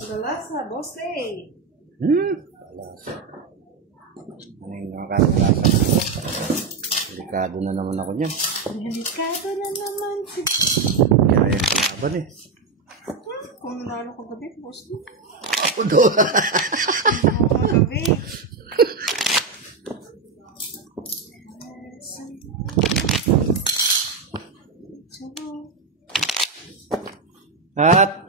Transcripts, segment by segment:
Galasa, boss eh. Galasa. Ano yung nakakalasa ko? Delikado na naman ako niyan. Delikado na naman. Kaya yung kalaban eh. Kung nanalo ko gabi, boss eh. Ako doon. Ako gabi. At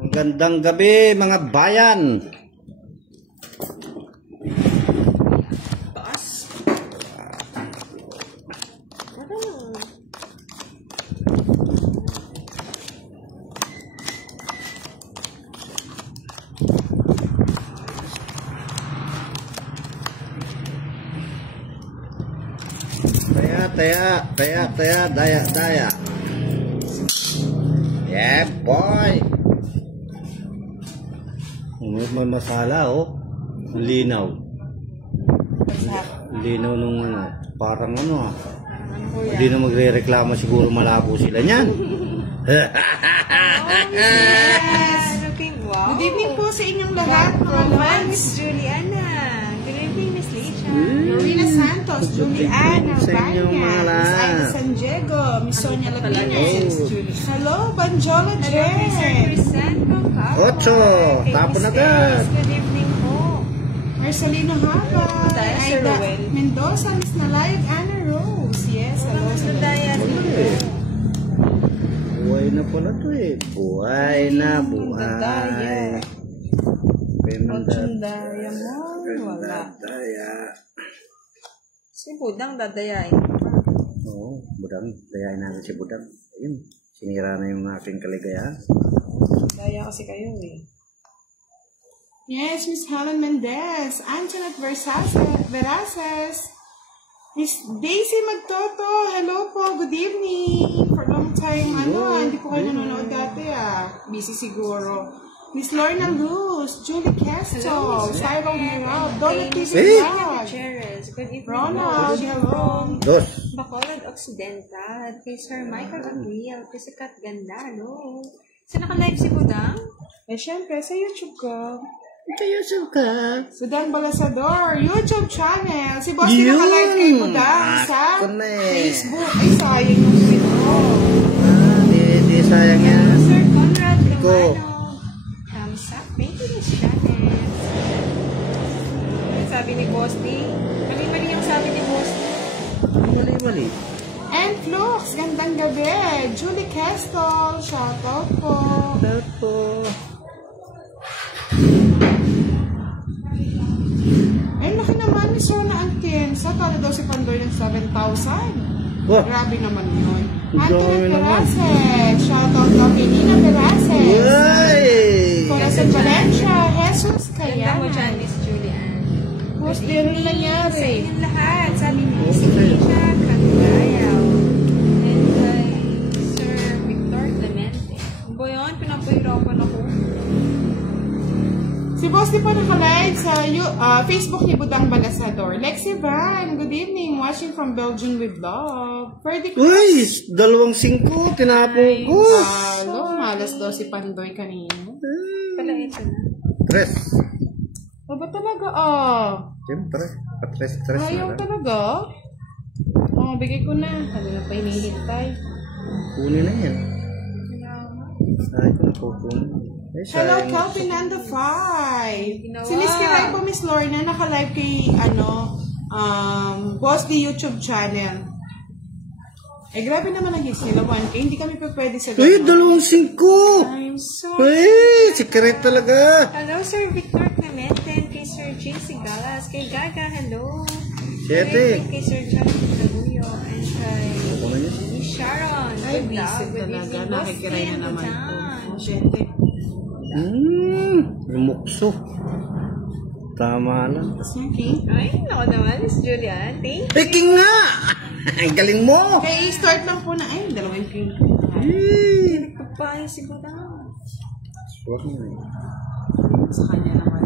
magandang gabi mga bayan. Taas. Taya, daya. Yeah, boy. May masala, oh. Ang linaw. Linaw nung ano. Parang ano, ah. Hindi na magre-reklamo, siguro malabo sila niyan. Wow. Good evening po sa inyong lahat, mga Miss Juliana. Good evening, Miss Leisha. Marina Santos, Juliana, Vanya, Miss Aida San Diego, Miss Sonia Lapines. Hello, Banjola Jen. Ocho, tapon agad. Good evening po. Marcelino Haba, Aida Mendoza, Miss Nalayag, Anna Rose. Yes, hello. Buhay na pala to eh. Buhay. Daya mo, wala. Si Budang dadayain. Oo, Budang. Dayain namin si Budang. Ayun, sinira na yung aking kaligayahan. Daya kasi kayo eh. Yes, Miss Helen Mendez, Antoinette Veraces, Miss Daisy Magtoto, hello po, good evening. For long time, hindi po kayo nanonood dati busy siguro. Miss Lorna Luz, Julie Castro, Cyril Mirab, Donna Tizzy Vlog, Ronald, hello. Dos. Bacolod Occidental, kay Sir Michael Aguil, kay Sikat Ganda, hello. Saan naka-live si Budang? Syempre, sa YouTube ko. Budang Balasador, YouTube channel. Si Boss naka-live kay Budang sa Facebook. Ay, sayang yung video. Di sayang yan. Sir Conrad Romano. Thumbs up. Thank you, Miss Janet. Ano sabi ni Boss D? Mali-mali yung sabi ni Boss D. Mali. And Flux, gandang gabi. Julie Castro, shoutout po. Ay, laki naman ni Sona Antin. Sa tala daw si Pandoy ng 7,000. Grabe naman yun. Antoinette Veraces. Shoutout daw kay Nina Veraces. Corazon Valencia. Jesus Kaya. Ganda mo dyan, Miss Julian. Post din rin nangyari. Sa inyong lahat. Sabi ni si Keisha Cangayaw. And kay Sir Victor Clemente. Ano ba yun? Pinapahirapan ako. Si Boss di pa naka-live sa Facebook ni Budang Balasador. Lexi Van, good evening. Watching from Belgium with love. Freddy Cruz. Uy, 2.5, tinapong ko. Malas daw si Pandoy kanina. Pala ito na. 3. O ba talaga? Siyempre, pa-3 na ayaw lang. talaga? Bigay ko na. Kanina pa hinihintay. Kunin na yan. Ay, kung kukunin. Hello, Calvin and the 5. Si Miss Kiray po, Miss Lorna, naka-live kay, Boss D YouTube channel. Grabe naman ang hits nila, 1K. Hindi kami pa pwede sa Uy, 2.5. I'm sorry. Uy, secret talaga. Hello, Sir Victor Clemente, kay Sir JC Galas, kay Gaga, hello. 7. Kay Sir John Daluyo, and kay Miss Sharon. Ay, Good visit luck. talaga. Nakikiray na naman po. 7. Lumukso. Tama lang. Ay, ako naman, Miss Julian. Thank you. King nga! Ang galing mo! Okay, start lang po na. Ay, 2 pink. Nagpapahay si Budang. Swak mo eh. Sa kanya naman.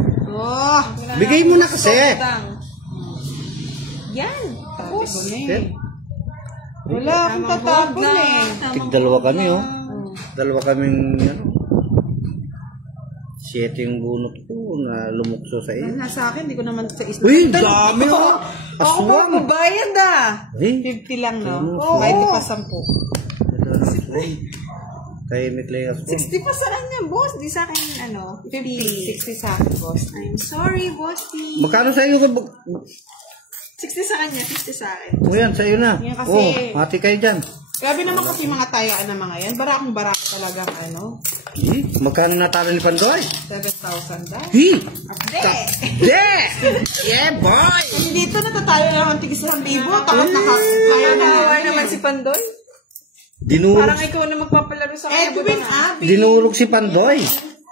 Bigay mo na kasi. Yan. Tapos. Wala akong tatapon eh. Tig-dalawa kami, oh. Dalawa kaming, 7 yung bunot ko na lumukso sa iyo. Nasa akin, hindi ko naman sa isla. Uy, dami, oh. Ako pa, mabayad ah. Hey, 50 lang, no? Oo. Kahit pa 10. kay Miklayas po. 60 pa sa kanya, boss. Di sa akin, 50, 60 sa akin, boss. I'm sorry, bossy. Magkano sa iyo? 60 sa kanya, 50 sa akin. O yan, sa iyo na. Yan kasi- Hati kayo dyan. Grabe naman kasi mga tayaan na mga yan. Barakong barak talagang Magkano natalo ni Pandoy? 7,000 dahil. Hindi! Yeah, boy! Dito natatalo lang ang tigis 1,000. Takot na kaya na Nawar naman si Pandoy. Parang ikaw na magpapalaro sa kanya. Edwin Abby. Dinurog si Pandoy.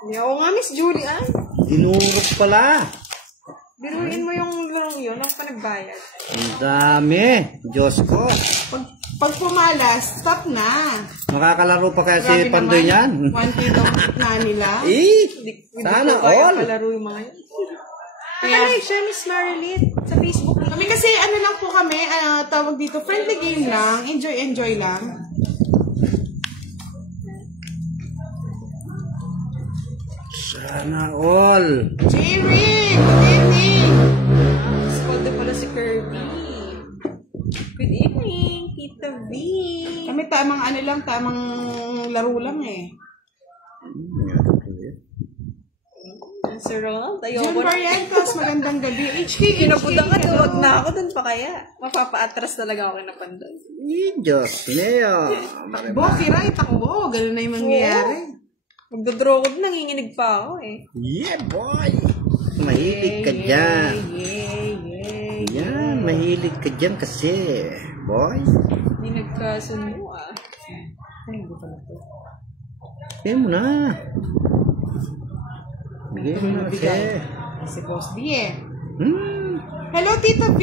Oo nga, Miss Julie, Dinurog pala. biruin mo yung larong yun, ako pa nagbayad. Ang dami. Diyos ko. Pag pumalas, stop na. Makakalaro pa kaya si Grabe Pandoy naman. niyan. 1 kilo na nila. Eh, sana Hindi ko kaya all. palaro yung mga yun. Kaya, Kaya siya, Miss Marilit, sa Facebook. kami kasi lang po kami, tawag dito, friendly game lang. Enjoy lang. Sana all. J-Rick, good evening. Skoldo pala si Kirby. Good evening, Tita V. Kami tamang tamang laro lang eh. Sir Ronald, John ayoko na. Barrientos, magandang gabi. HK, Kinabutan ka, hello. tuwag na ako dun pa kaya. Mapapa-atras talaga ako na Pandoy. Diyos Neo. Takbo, kiray, takbo. Ganun na yung mangyayari. Magdodraw ko, nanginginig pa ako eh. Yeah, boy. Mahilig ka dyan. Yan, mahilig ka dyan kasi. Boy. Hindi nagkasundo ah. Ay, hindi pala to. Bigyan mo na. Bigyan mo na kasi. Si Boss B eh. Hmm. Hello, Tita B!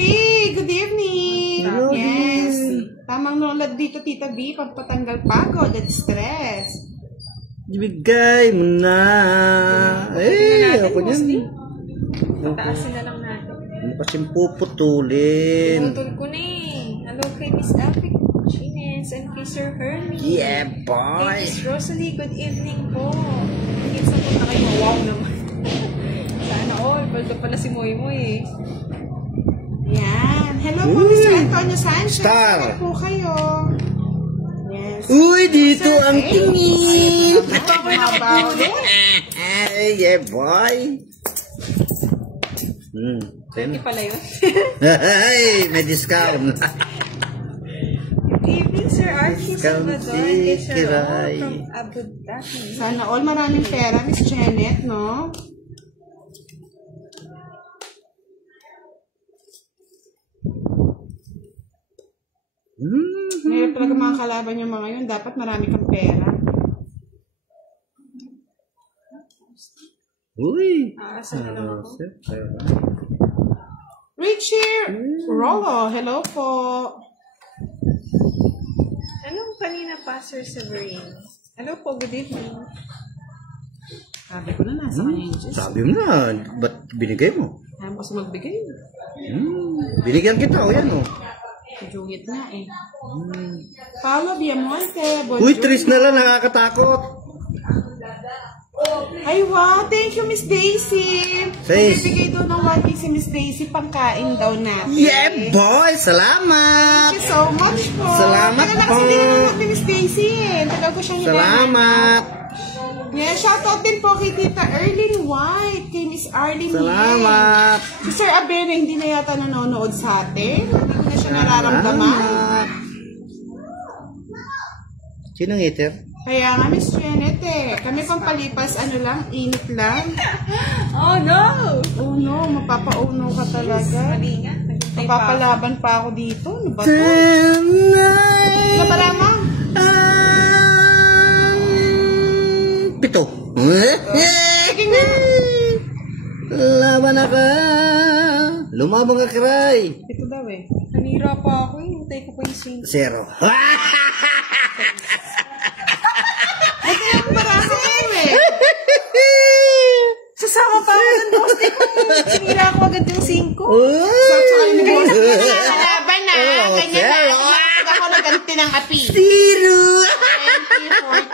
Good evening! Hello, Yes. din. Tamang nulad dito, Tita B, pampatanggal pagod at stress. Ibigay mo na. natin, Ako Boss dyan. Pataasin na lang natin. Ano kasing puputulin? Pinutol ko na eh. Hello kay Miss Apic Chines and kay Sir Hermie. Yeah, Kay boy. Miss Rosalie, good evening po. Minsan po na kayo, wow naman. Sana all, baldo pala si Moy Moy eh. Yan. Hello po, Mr. Antonio Sanchez. Star. Hello po kayo. Yes. Uy, dito ang tingin. Mabaw din. Yeah, boy. Hindi pala yun. Hey, may discount. Good evening, Sir Archie Discount Salvador. Kay si Sir Kiray. Ol from Abu Dhabi. Sana all maraming pera, Miss Janet, no? Ngayon talaga mga kalaban yung mga yun, dapat marami kang pera. Uy. Asa na lang ako. Richie Rollo, hello po. Anong kanina pa, Sir Severine? Hello po, good evening. Sabi ko na, nasa kanya yung Diyos. Sabi mo na, ba't binigay mo? Ayaw ko sa magbigay. Binigyan kita, o yan o. Jungit na eh. Paolo Biamonte, Uy, Tris na lang, nakakatakot. Ay, wow. Thank you, Miss Daisy. Sis. Bibigay daw ng 1 si Miss Daisy, pangkain daw natin. Yeah, boy! Salamat! Thank you so much po. Salamat Tagal na po. kasi dinunod ni Miss Daisy eh. Tagal ko siyang Salamat! Yeah, shoutout din po kay Tita Erlyn White, kay Miss Arlene Salamat! Yen. Si Sir Abena hindi na yata nanonood sa atin. Hindi ko na siya nararamdaman. Salamat! Sinong eater? Kaya nga, Miss Janet eh. Kami pampalipas, init lang. Oh no! Oh no, mapapa-oh-no ka talaga. Mali nga. Nagtay pa ako. Mapapalaban pa ako dito. Ano ba to? Tonight! Ano pala mo? 7. Sige nga. Laban na ka! Lumabang ka, Kiray! Ito daw eh. Nanira pa ako. Hintay ko pa yung sing. 0. Marami ako eh. Sasama pa ako dun, boss. Di ko sinira ako agad yung 5. So, tsaka yung boss. Kalaban na. Oh, Ganyan na. zero. Pag ako gaganti ng api. 0!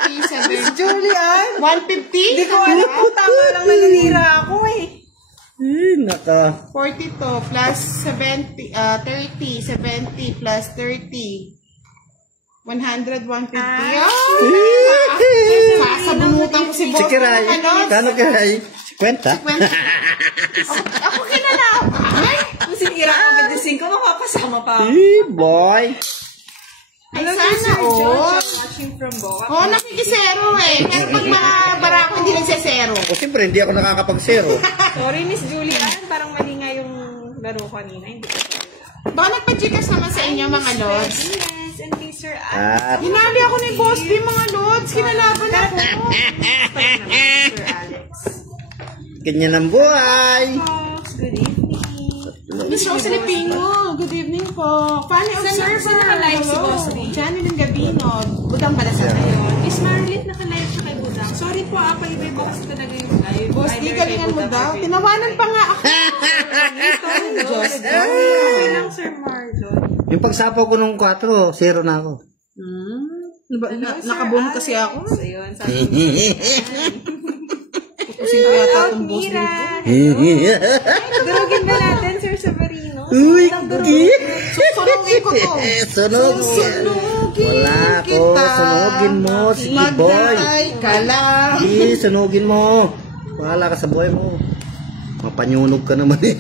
20, 40, 70. Julian? 150? Hindi ko alam po, tama lang naninira ako eh. Naka. 42 plus 70, 30, 70 plus 30. 100, 150. Sasabunutan ko si boss. Si Kiray. Kano Kiray? 50? Ako kinalaw. Kung sinira ako, 25 ko, makakasama pa. Boy. Ay, sana all. Watching from Boca. Oo, nakikisero eh. Pero pag mga barako, hindi nagsesero. O siyempre, hindi ako nakakapag-0. Sorry, Miss Julian. Parang mali nga yung laro kanina. Hindi ko Baka nagpa-chikas naman sa inyo, mga lods. Yes, and kay Sir At, Hinali ako ni Boss B, mga lods. Kinalaban ako. Sir Alex. ganyan ang buhay. Fox, good evening. Miss Rosalie Pino, good evening po. Funny observer. Saan naka-live si Boss B? Janine Gabino. Budang pala sa Ayun. Miss Marlit, naka-live siya kay Budang. Sorry po, pa-ibay box talaga yung live. Boss D, Either kay galingan mo Budang daw. or kay- Tinawanan pa nga ako. Diyos ko. Okay lang, Sir Marlon. Yung pagsapaw ko nung 4, 0 na ako. Nakabunod kasi ako. Ayun, sabi mo. Pupusin ko yata itong Boss D. Durugin ba natin, Sir Severino? Uy, Sunugin ko to. Sunog. Wala ko. Sunugin mo. Sige, boy. Magdalay ka lang. Sunugin mo. Wala ka sa buhay mo. Mapanyunog ka naman eh.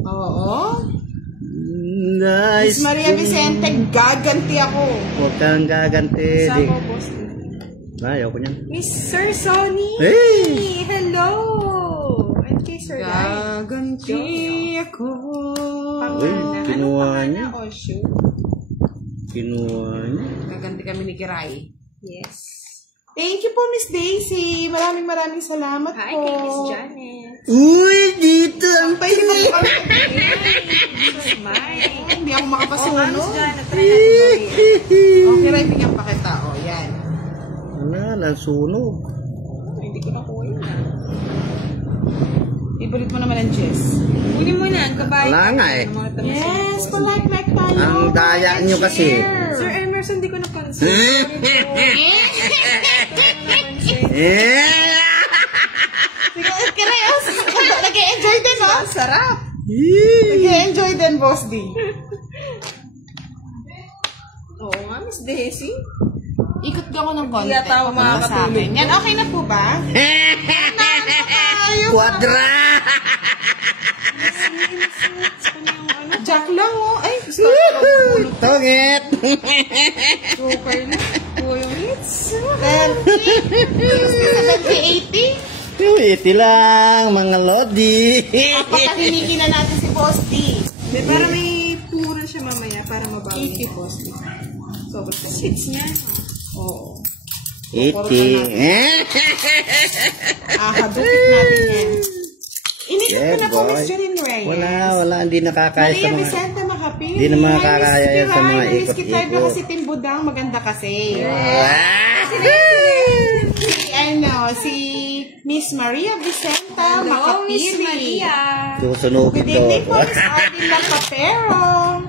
Oo. Nice. Miss Maria Vicente, gaganti ako. Huwag kang gaganti. Sama, Boss. Ayaw ko niyan. Miss Sir Sonny. Hey! Hello! And kay Sir Lai. Gaganti ako. Uy, kinuha Ano niya. o, shoot? Kinuha niya. Gaganti kami ni Kiray. Yes. Thank you po, Miss Daisy. Maraming salamat Hi, po. kay Miss Janet. Uy, dito ang Pwede mo po kami. Smile. Hindi ako Oh, makapasuno. Miss Janet, try natin gawin. Okay, Ray, bigyan pa kita. O, yan. Wala, nasunog. Hindi ko nakuha yun. Ibulit mo naman ang Jess. Kunin mo na, ang kabayan. Wala nga eh. Yes, polite tayo. Ang daya nyo kasi. Sir Emerson, di ko napansin. Kiray, nag-enjoy din, no? Sarap. Nag-enjoy din, Boss D. Oo nga, Miss Daisy. Ikot ka ko ng konti. Hindi yata ako Papunta sa akin. Yan, okay na po ba? Quadra! Jack lang, oh. Ay, gusto ko lang. Tongit! Joker na. Kuha yung hits. 70, 80. 80 lang, mga lodi. Papakahinikin na natin si Boss D. Para may puro siya mamaya para mabawi. 80, Boss D. Sobrang Hits niya. Oo. 80. Hadukit natin yan. Inikot ko Yeah, na po, boy. Miss Jerin Reyes. Wala, hindi nakakaya sa Maria mga... Vicente Makapili. Hindi na makakaya yan sa mga Miss ikot-ikot. Kitay mo kasi Timbudang, maganda kasi. Si Miss Maria Vicenta Miss Makapili. Maria. Susunugin Good evening po, to. Miss Arvin Lacapero.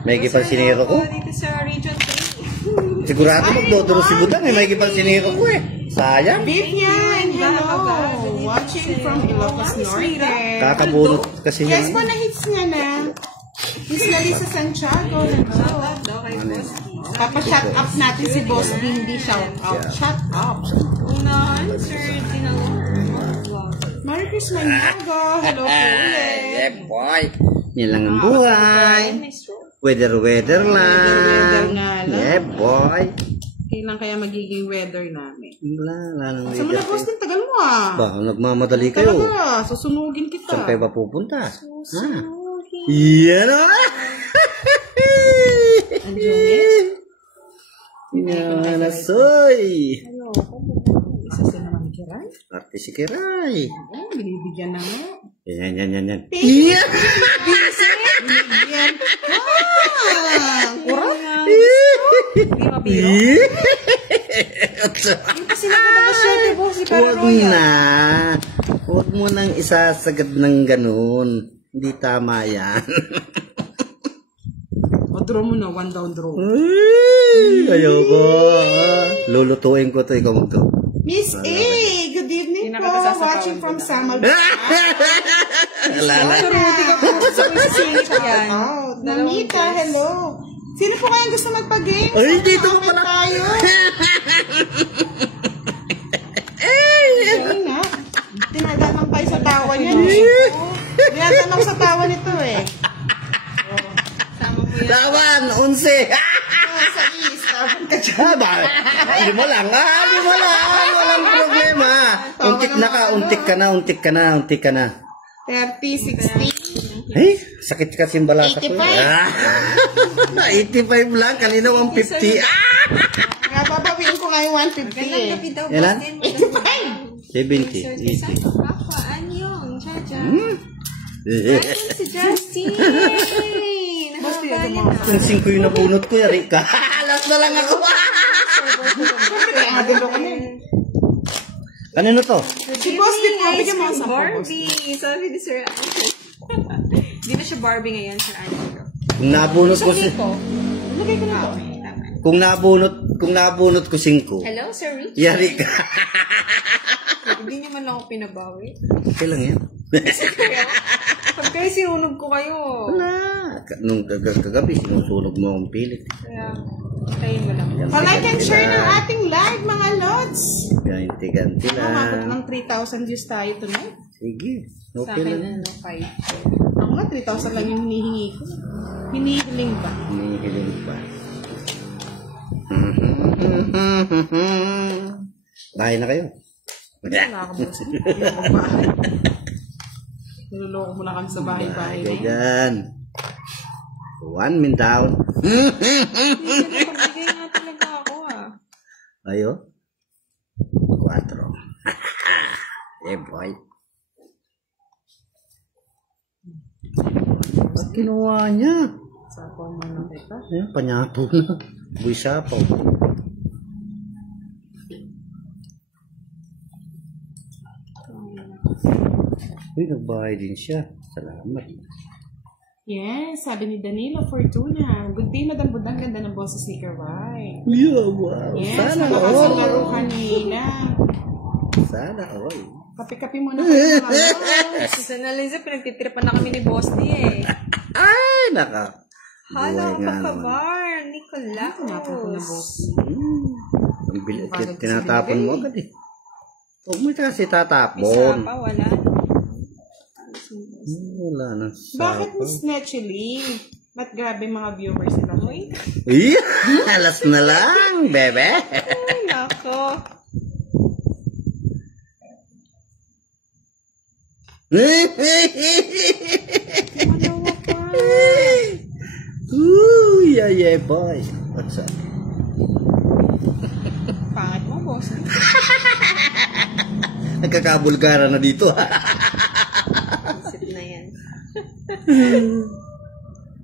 May kipang siniro ko. Dito sa Region 3. Sigurado magdodoro si Budang eh. May kipang siniro ko eh. Sayang. Vivian, hello. Watching from Ilocos Norte. Kakabunot kasi Yes niya. po, na-hits niya na. Miss Lalisa Santiago, hello. Daw kay Boss. Papa-shut up natin si Boss B, hindi shout out. Shut up. Unahan, Sir Dinalor. Wow. Merry Christmas, Manyago. Hello po ulit. Yeah, boy. Yan lang ang buhay. Nice roll. Weather Weather lang. nga lang. Yeah, boy. Kailan kaya magiging weather namin? Wala nang Sa mga boss din, tagal mo ah. Ba, nagmamadali kayo. Talaga, susunugin kita. Saan kayo ba pupunta? Yan o! Yan na, soy! Isa sila naman ni Kiray. Arte si Kiray. Binibigyan na nga. Yan. Yan. Kurang. Hindi mabiro. Yung kasi nagkataga boss, si Huwag na. Huwag mo nang isasagad ng ganun. Hindi tama yan. O, draw mo na. 1 down draw. Ay, ayoko. Lulutuin ko to, ikaw magto. Miss A, good evening po. Watching from Samal. Alala. Rudy ka po sa singit yan. Oh, Namita, hello. Sino po kayong gusto magpa-game? Ay, dito ko pala. Tayo. Ayun na. Tinatanong tayo sa tawa niya. Tinatanong sa tawa nito eh. Sama po yan. Laban, 11. Sa isa. Bakit? Lima lang. Lima lang. Walang problema. Untik ka na. 30, 60. Ay, sakit kasi yung balasa ko. 85. 85 lang. Kanina 150. Napapawiin ko nga yung 150 eh. Kapi daw, Ilan? Boston. 70. 80. Papa, anyong, Chacha. Si Justin. Nakakaba niya na. Kung 5 yung nabunot ko, yari ka. Last na lang ako. Kanino to? Si Boss din nga, bigyan mo Si sa Barbie. Sabi ni Sir Angelo. Hindi na siya Barbie ngayon, Sir Angelo. Kung nabunot ko si... Lagay ko na to. Okay, tama. Kung nabunot ko 5, Hello, Sir Rich. yari ka. Hindi niyo man lang ako pinabawi. Okay lang yan. Pag kayo sinunog ko kayo. Wala. Nung kagabi, sinusunog mo akong pilit. Kaya, kayo mo lang. Pa-like and share ng ating live, mga lods. Ganti-ganti Umabot lang. ng 3,000 views tayo tonight. Sige. Sa Okay akin, lang. 5. Ako nga, 3,000 lang yung hinihingi ko. Hinihiling ba? Hinihiling pa. Bahay na kayo. Wala ka boss. Hindi ako bahay. Niloloko mo na kami sa bahay-bahay na yun. Ganyan. 1 min down. Pagbigay nga talaga ako Ayo. 4. Eh boy. Ba't kinuha niya? Sapaw mo na kita. Ayan, panyato na. Buy sapaw. Uy, nagbahay din siya. Salamat. Yes, sabi ni Danilo Fortuna. Good day, Madam Budang. Ganda ng boses ni Karay. Yeah, wow. Yes, Sana nakakasalaro all. kanina. Sana all. Kape-kape muna kayo mga lods. Si Sana Liza, pinagtitripan na kami ni Boss D eh. Ay, naka. Hello, Buhay nga Papa naman. Bar, Nicolaus. Tinapon ko na boss. Ang bilis. Tinatapon mo agad eh. Huwag mo kasi Isa tatapon. pa, wala. Wala na. Bakit Miss Netchely? Ba't grabe mga viewers nila mo? Iya, alas na lang, bebe. Ay, nako. Ooh, yeah, boy. What's up? Pangit mo, Boss. Nagkakabulgara na dito. Isip na yan.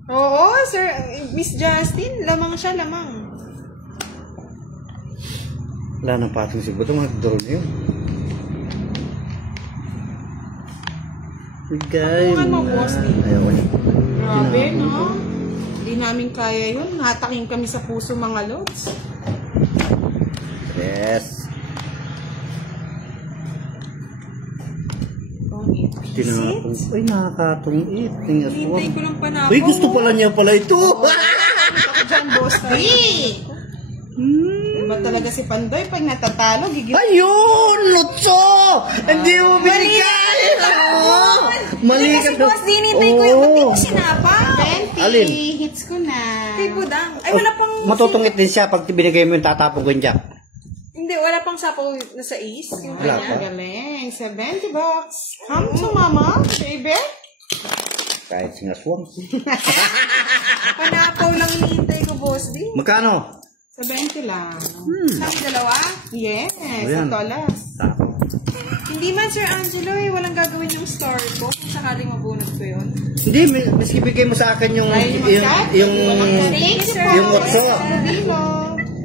Oo, Sir, Miss Justin, lamang siya, lamang. Wala nang patong si Buto, mag-draw na yun. Guys, Ano mo, boss? ayaw niya. Grabe, no? Hindi namin kaya yun. Nataking kami sa puso mga lods. Yes. Tinapon. Ay, nakakatong it. Hintay ko lang pa na Uy, gusto pala niya pala ito. Ako dyan, boss. Iba talaga si Pandoy. Pag natatalo, gigil. Ayun! Lutso! Hindi mo binigay! Mali ka. Kasi Boss, dinintay ko yung ba't di ko sinapa? 20 Alin? hits ko na. Kay Budang. Ay, wala pang... Matutungit din siya pag binigay mo yung tatapon ko yung jack. Hindi, wala pang sapaw na sa is. Yung Wala kanya. pa. Galing. 70 bucks. Come to mama, baby. Kahit sinaswang. Panapaw lang hinihintay ko, Boss D. Magkano? 70 lang. Sabi dalawa? Yes, Ayan. sa tolas. Tapon. Hindi man, Sir Angelo, eh. Walang gagawin yung store ko kung sakaling mabunod ko yun. Hindi, miski bigay mo sa akin yung Ay, yung Thank you, Sir. yung otso. Dilo.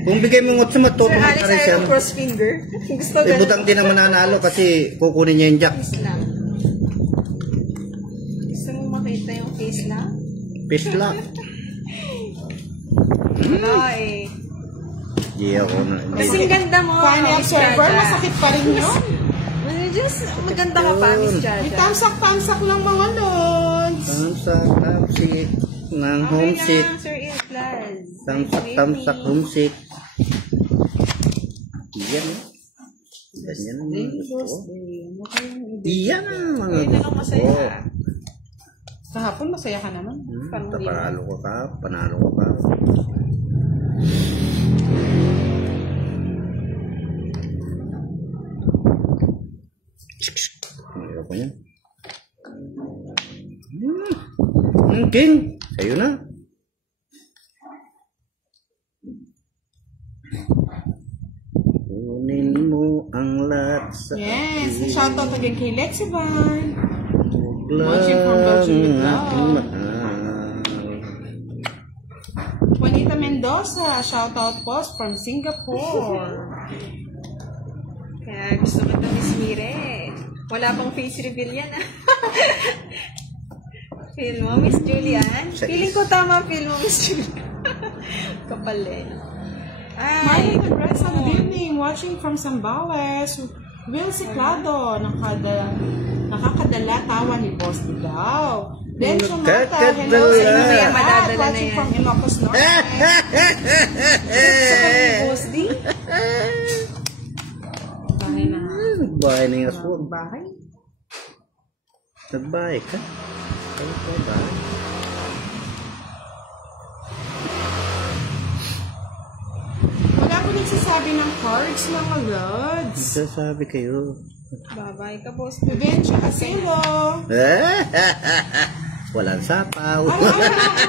Kung bigay mo yung otso, Sir matutungit Alex, ka rin siya. ayaw ng cross finger. Gusto Eh, butang din naman nanalo kasi kukunin niya yung jack. Face lang. Gusto mo makita yung face lang? Fish lang. Wala eh. Di ako na. Kasing ganda mo. Funny Miss observer, Jaja. masakit pa rin yun. Just, maganda ka pa, Miss Jaja. Itamsak-tamsak lang mga lods. Tamsak-tamsik ng homesick. Okay na, Sir Ilplaz. Tamsak-tamsak homesick. Iyan. Ganyan ang mga gusto ko. Iyan ang mga Ayun na lang gusto ko. masaya. Kahapon masaya ka naman. Panalo ko ka. Panalo ko ka. Ayoko yan. King, sa'yo na. Kunin mo ang lahat sa Yes, shoutout again kay Lexivan. lang Watching from Belgium with love. aking mahal. Juanita Mendoza, shoutout post from Singapore. Kaya gusto ko ito, Miss Mire. Wala pang face reveal yan, ah. Feel mo, Miss Julian? Feeling ko tama ang feel mo, Miss Julian. Kapal eh. Ay, Maya Negresa, good evening. Watching from Sambales. Will Ciclado, nakakadala tawa ni Boss daw. Dencho Mata, hello sa inyo Kaya lahat. madadala na Watching yan. from Ilocos Norte. Boss D? Bahay na. Nagbahay na yung aswang. Bahay? Nagbahay ka? Ay, bahay. Wala po nagsasabi ng cards, mga lods. Sasabi kayo. Bye-bye ka, Boss D. Vivencio Asilo. Walang sapaw.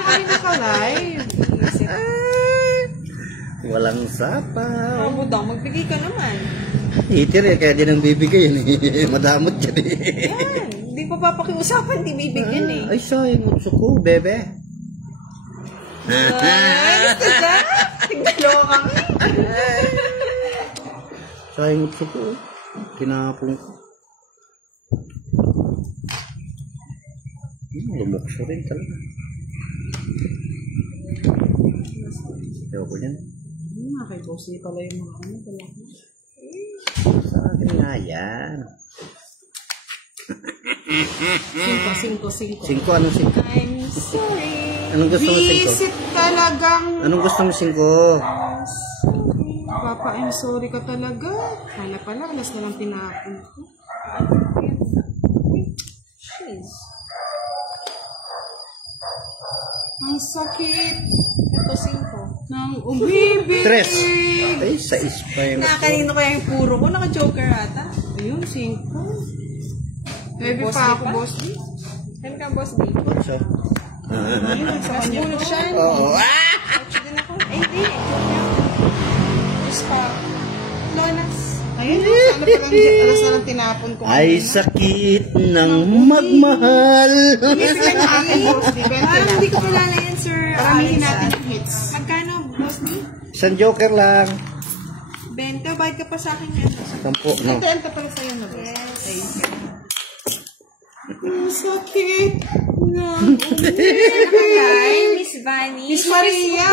Ay, naka-live. Walang sapaw. Oh, budang, magbigay ka naman. Itir eh, kaya din ang bibigay yun eh. Madamot yan eh. Yan. Hindi pa papakiusapan, di bibigyan eh. Ay, sayang utso ko, bebe. Ay, gusto ka? Tigdalo kami. Sayang utso ko. Kinapong ko. Lumukso rin talaga. Ewan ko yan. Kay Boss D pala yung mga ano pala. Sa akin nga yan. 5. 5, anong 5? I'm sorry. Anong gusto mo 5? Visit talagang. Anong gusto mo 5? Papa, I'm sorry ka talaga. Kala pala, alas na lang tinapon ko. Jeez. Ang sakit Ito 5. ng umibig. 3. Ay, 6 pa yun. Nakakanino kaya yung puro ko? Naka-joker ata. Ayun, 5. Maybe Boss pa D ako, pa? Boss D. Saan ka, Boss D? So, Ayun, sa Mas kanya bunot to. siya. oo. Actually din ako. Ay, hindi. Just pa. Lonas. Ayun, sana palang alas na lang tinapon ko. Ay, sakit ng magmahal. Bibigyan na akin, Boss D. 20 Parang lang. hindi ko kilala yan, Sir. Paramihin Alex, natin ah. yung hits. Magkano, Boss D? Isang joker lang. 20. Bayad ka pa sa akin yan. 10, no? Ito pala sa'yo na, Boss. Yes. Ang sakit ng Hi, Miss Vanny. Miss Maria,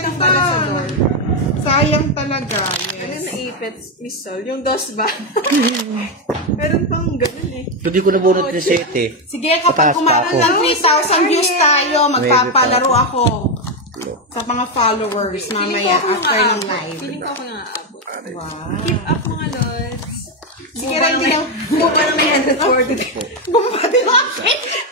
Ang pala sa door. sayang talaga. Ano Yes. naipit, Miss Sol? Yung dos ba? Meron pang ganun eh. Hindi ko nabunot ni Sete. Sige, kapag Pataas pa kumaroon ako. ng 3,000 views tayo, magpapalaro Maybe ako sa mga followers mamaya after ng live. Feeling ko ako nang-aabot. Wow. Keep up mga lods. Sige, ready lang. Para may 140. Bumabati na ako.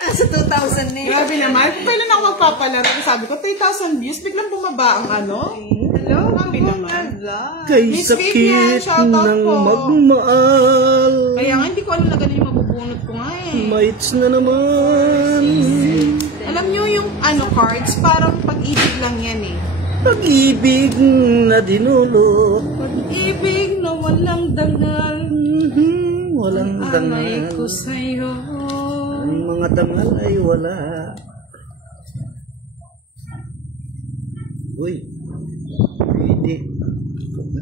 Nasa 2,000 na eh. Grabe naman. Kailan ako magpapalaro? Sabi ko, 3,000 views. Biglang bumaba ang ano. Hello, Grabe naman. Kay Miss Vivian, sakit shoutout ng po. magmahal. Kaya nga, hindi ko alam na ganun yung mabubunot ko nga eh. Maits na naman. Alam nyo yung ano cards, parang pag-ibig lang yan eh. Pag-ibig na dinulot. Pag-ibig na walang dangal. Walang Alay ko dangal. sa'yo. Ang mga dangal ay wala. Uy. Pwede.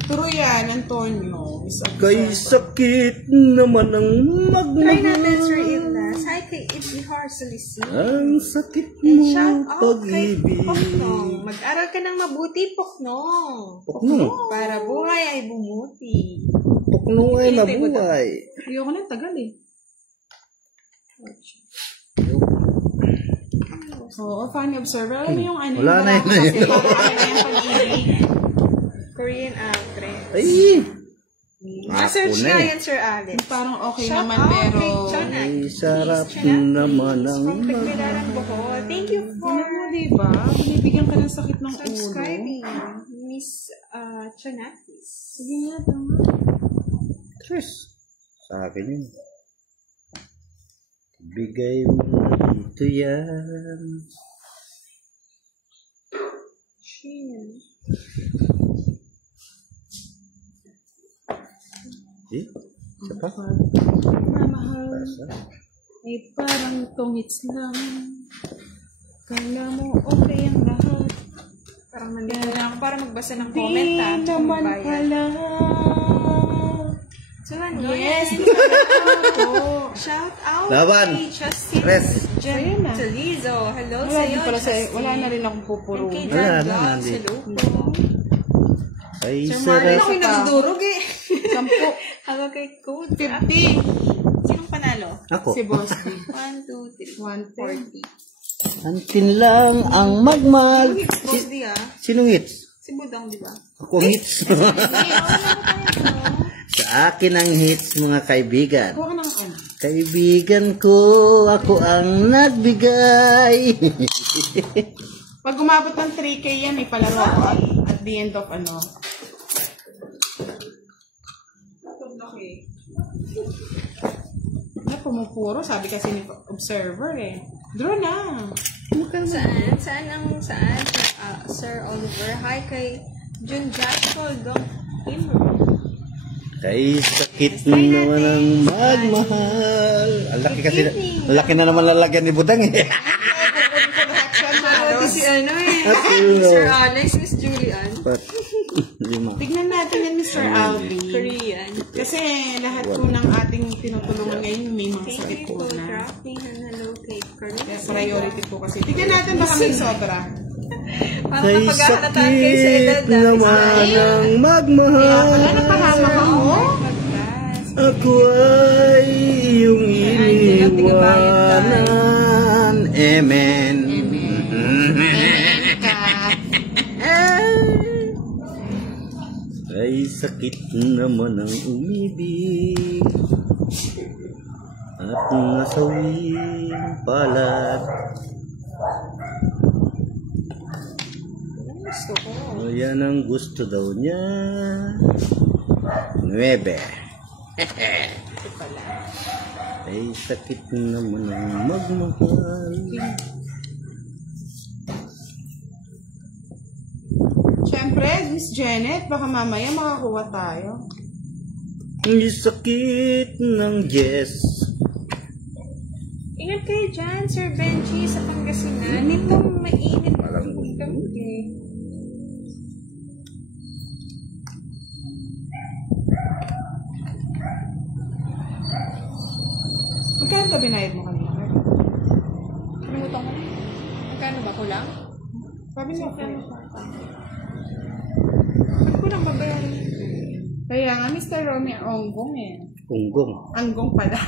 Turo yan, Antonio. Kay sakit naman ang Try natin, Sir magmahal. Ildas. Hi kay Ibni Harsalisi. Ang sakit Shout out kay pag-ibig. Poknong. Mag-aral ka ng mabuti, Poknong. Poknong. Para buhay ay bumuti. Poknong ay mabuhay. Ayoko na, tagal eh. Oo, funny observer. Alam mo yung ano, Wala na yun. kasi parang ano na yung pag-ibig. Korean actress. Ay! Search Ako na na eh. yan, Sir Alex. Parang okay Shout naman, out pero... kay Chana. Ay, sarap Chana, naman please, ang from Pagbilaran Bohol. Thank you for Ano mo, diba? Binibigyan ka ng sakit ng ulo. subscribing, Miss Chanatis. Sige nga, tama. Tres. Sa akin yun. Bigay mo na dito yan. Cheers. Eh? Isa pa? Mamahal. Isa. Ay parang tungits lang. Kala mo okay ang lahat. Parang nandito na ako para magbasa ng Di comment ha. naman pala. So ano? Yes. Shout out Laban. kay Justin Tres. Ayun na. Talizo. Hello Wala sa'yo, din pala sa, Justin. wala na rin akong pupuro. And kay Wala John na, Vlogs. nandito. Hello po. Ay, Sir Marlon, sarap. ako'y nagdurog eh. 10. Hawa kay Code. 50. Sinong panalo? Ako. Si Boss B. 1, 2, 3, 40. Antin lang ang magmag. Hits boss di ah. Sinong hits? Si Budang, di ba? Ako ang hits. Ay, wala ko tayo. Sa akin ang hits, mga kaibigan. Kuha ka ng ano. Kaibigan ko, ako ang nagbigay. Pag umabot ng 3K yan, may palaro ako at the end of ano. Na pumupuro, sabi kasi ni observer eh. Draw na. Saan? Sir Oliver? Hi kay Jun Jasper Dong Kim. Kay sakit naman ang magmahal. Ang laki kasi, ang laki na naman lalagyan ni Budang eh. Pati si ano eh. Ako. Sir Alex, Miss Julian. But, lima. Tignan natin yan, Mr. Alvin. Korean. Kasi lahat po ng ating tinutulungan ngayon may mga Thank sakit you po for na. dropping and hello kay Kaya Korean. priority po kasi. Tignan natin baka may sobra. Parang Kay napaghahalatan kayo sa edad sakit naman ang magmahal. Ano napahama ka mo? Ako ay iyong iniwanan. Amen. Ay sakit naman ang umibig at nasawing palad. Gusto ko. O yan ang gusto daw niya. 9. Ay sakit naman ang magmahal. Siyempre, Miss Janet, baka mamaya makakuha tayo. Ang sakit ng Jess. Ingat kayo dyan, Sir Benji, sa Pangasinan. Itong mainit. Parang gundo. Okay. Magkano ba binayad mo kanina? Kalimutan ko. Magkano ba? Kulang? Sabi niya, Ba't ko lang babayaran? kaya nga, Mr. Romy Onggong eh. Unggong. Anggong pala.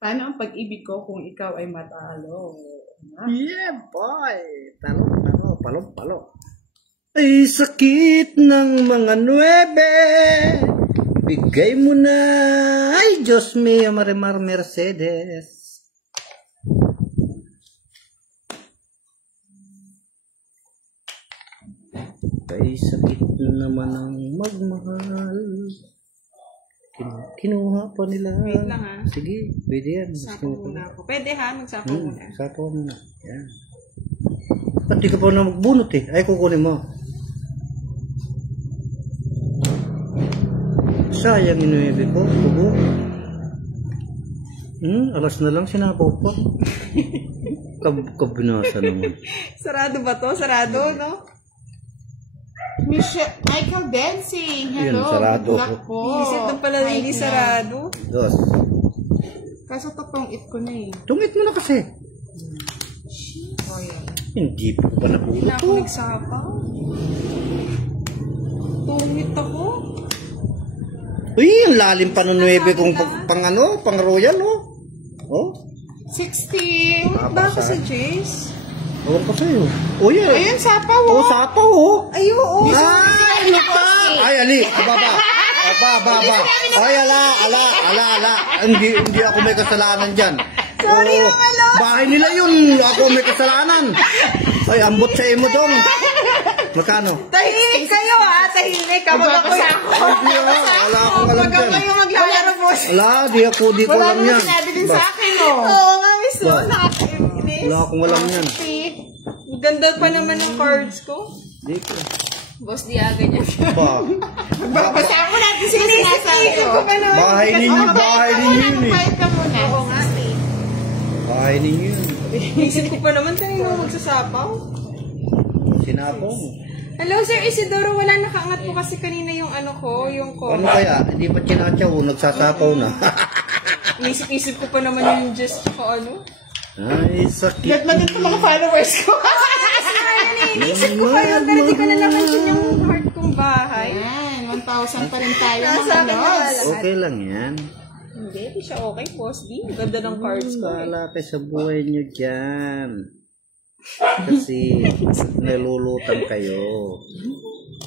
Paano ang pag-ibig ko kung ikaw ay matalo? Yeah, boy. Palo. Ay sakit ng mga 9. Bigay mo na. Ay, Diyos mío, Marimar Mercedes. Ay sakit naman ang magmahal. Kinuha pa nila. Wait lang, ha? Sige, pwede yan. Sako muna ako. Pwede ha? Magsako muna. Sako muna. Yan. Ba't di ka pa na magbunot eh? Ay, kukunin mo. Sayang inuwi ko. Bubo. Alas na lang sinabaw pa. Kabinasa naman. Sarado ba to? Sarado, no? Michael Dancing, hello. Yun, sarado. Good luck po. Isip doon pala Hi, hindi Nia. sarado. Dos. Kaso totoong it ko na eh. Tungit mo na kasi. Hindi po pa Hindi nabulot na ako to. nagsapaw. Tungit ako. Uy, ang lalim pa ng 9 kung pang ano, pang royal, oh. Oh, 60. Ba ako sa Jace? ewan ko sa'yo. Oh, yan. Ayun, sapaw, Oh, oh. sapaw, oh. Ay, oo. Ay, ano pa? Ay, ali, baba. Baba. Ay, ala. Hindi ako may kasalanan dyan. Sorry, Mama Lo. Bahay nila yun. Ako may kasalanan. Ay, ambot sa imo dong. Magkano? Tahimik kayo, ha? Tahimik. Kapag ako sa Hindi wala akong alam Pag ako dyan. yung maglalaro, boss. Ala, di ko Wala alam naman yan. sinabi din sa akin, oh. Oo nga, Miss Lo. Ba? Nakakainis. Wala akong alam yan. Ganda pa naman ng cards ko. Di ko. Boss, di aga niya. Ba? Babasahin mo natin sila sinasabi ko. ko pa naman. Bahay ninyo yun eh. Kahit ka muna. Oo nga, Bahay ninyo yun. Isip ko pa naman tayo mo magsasapaw. Sinapong. Hello, Sir Isidoro. Wala nakaangat po kasi kanina yung ano ko, yung Ano ko. kaya? Hindi pa kinatsaw, nagsasapaw na. Isip ko pa naman yung just ko ano. Ay, sakit. Gat na din sa mga followers ko. Isip ko pa yun, pero di ko na naman yung heart kong bahay. Ayan, 1,000 pa rin tayo, Nasa mga akin na lods. wala. Okay lang yan. Hindi, di siya okay, boss. Di, ganda ng cards ko. Bahala kayo sa buhay nyo dyan. Kasi nalulutan kayo.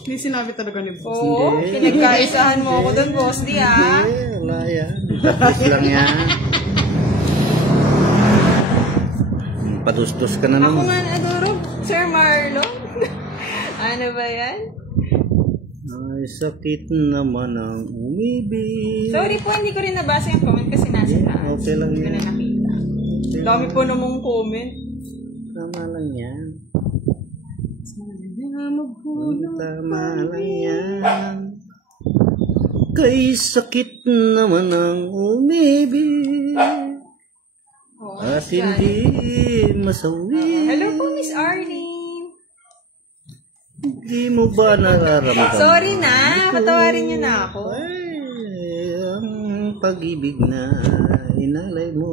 Hindi sinabi talaga ni boss. Oo, pinagkaisahan mo ako doon, boss. Di ah. Hindi, wala yan. Tapos lang yan. Padustos ka na Ako naman. nga adoro, Sir Marlon. Ano ba yan? Ay, sakit naman ang umibig. Sorry po, hindi ko rin nabasa yung comment kasi nasa taas. Okay lang Hindi ko na yan. nakita. Dami po namang comment. Tama lang yan. Tama lang yan. Kay sakit naman ang umibig. Oh, At yan. hindi masawi. Hello po, Miss Arlene. Hindi mo ba nararamdaman? Sorry na, patawarin niyo na ako. Ay, ang pag-ibig na inalay mo.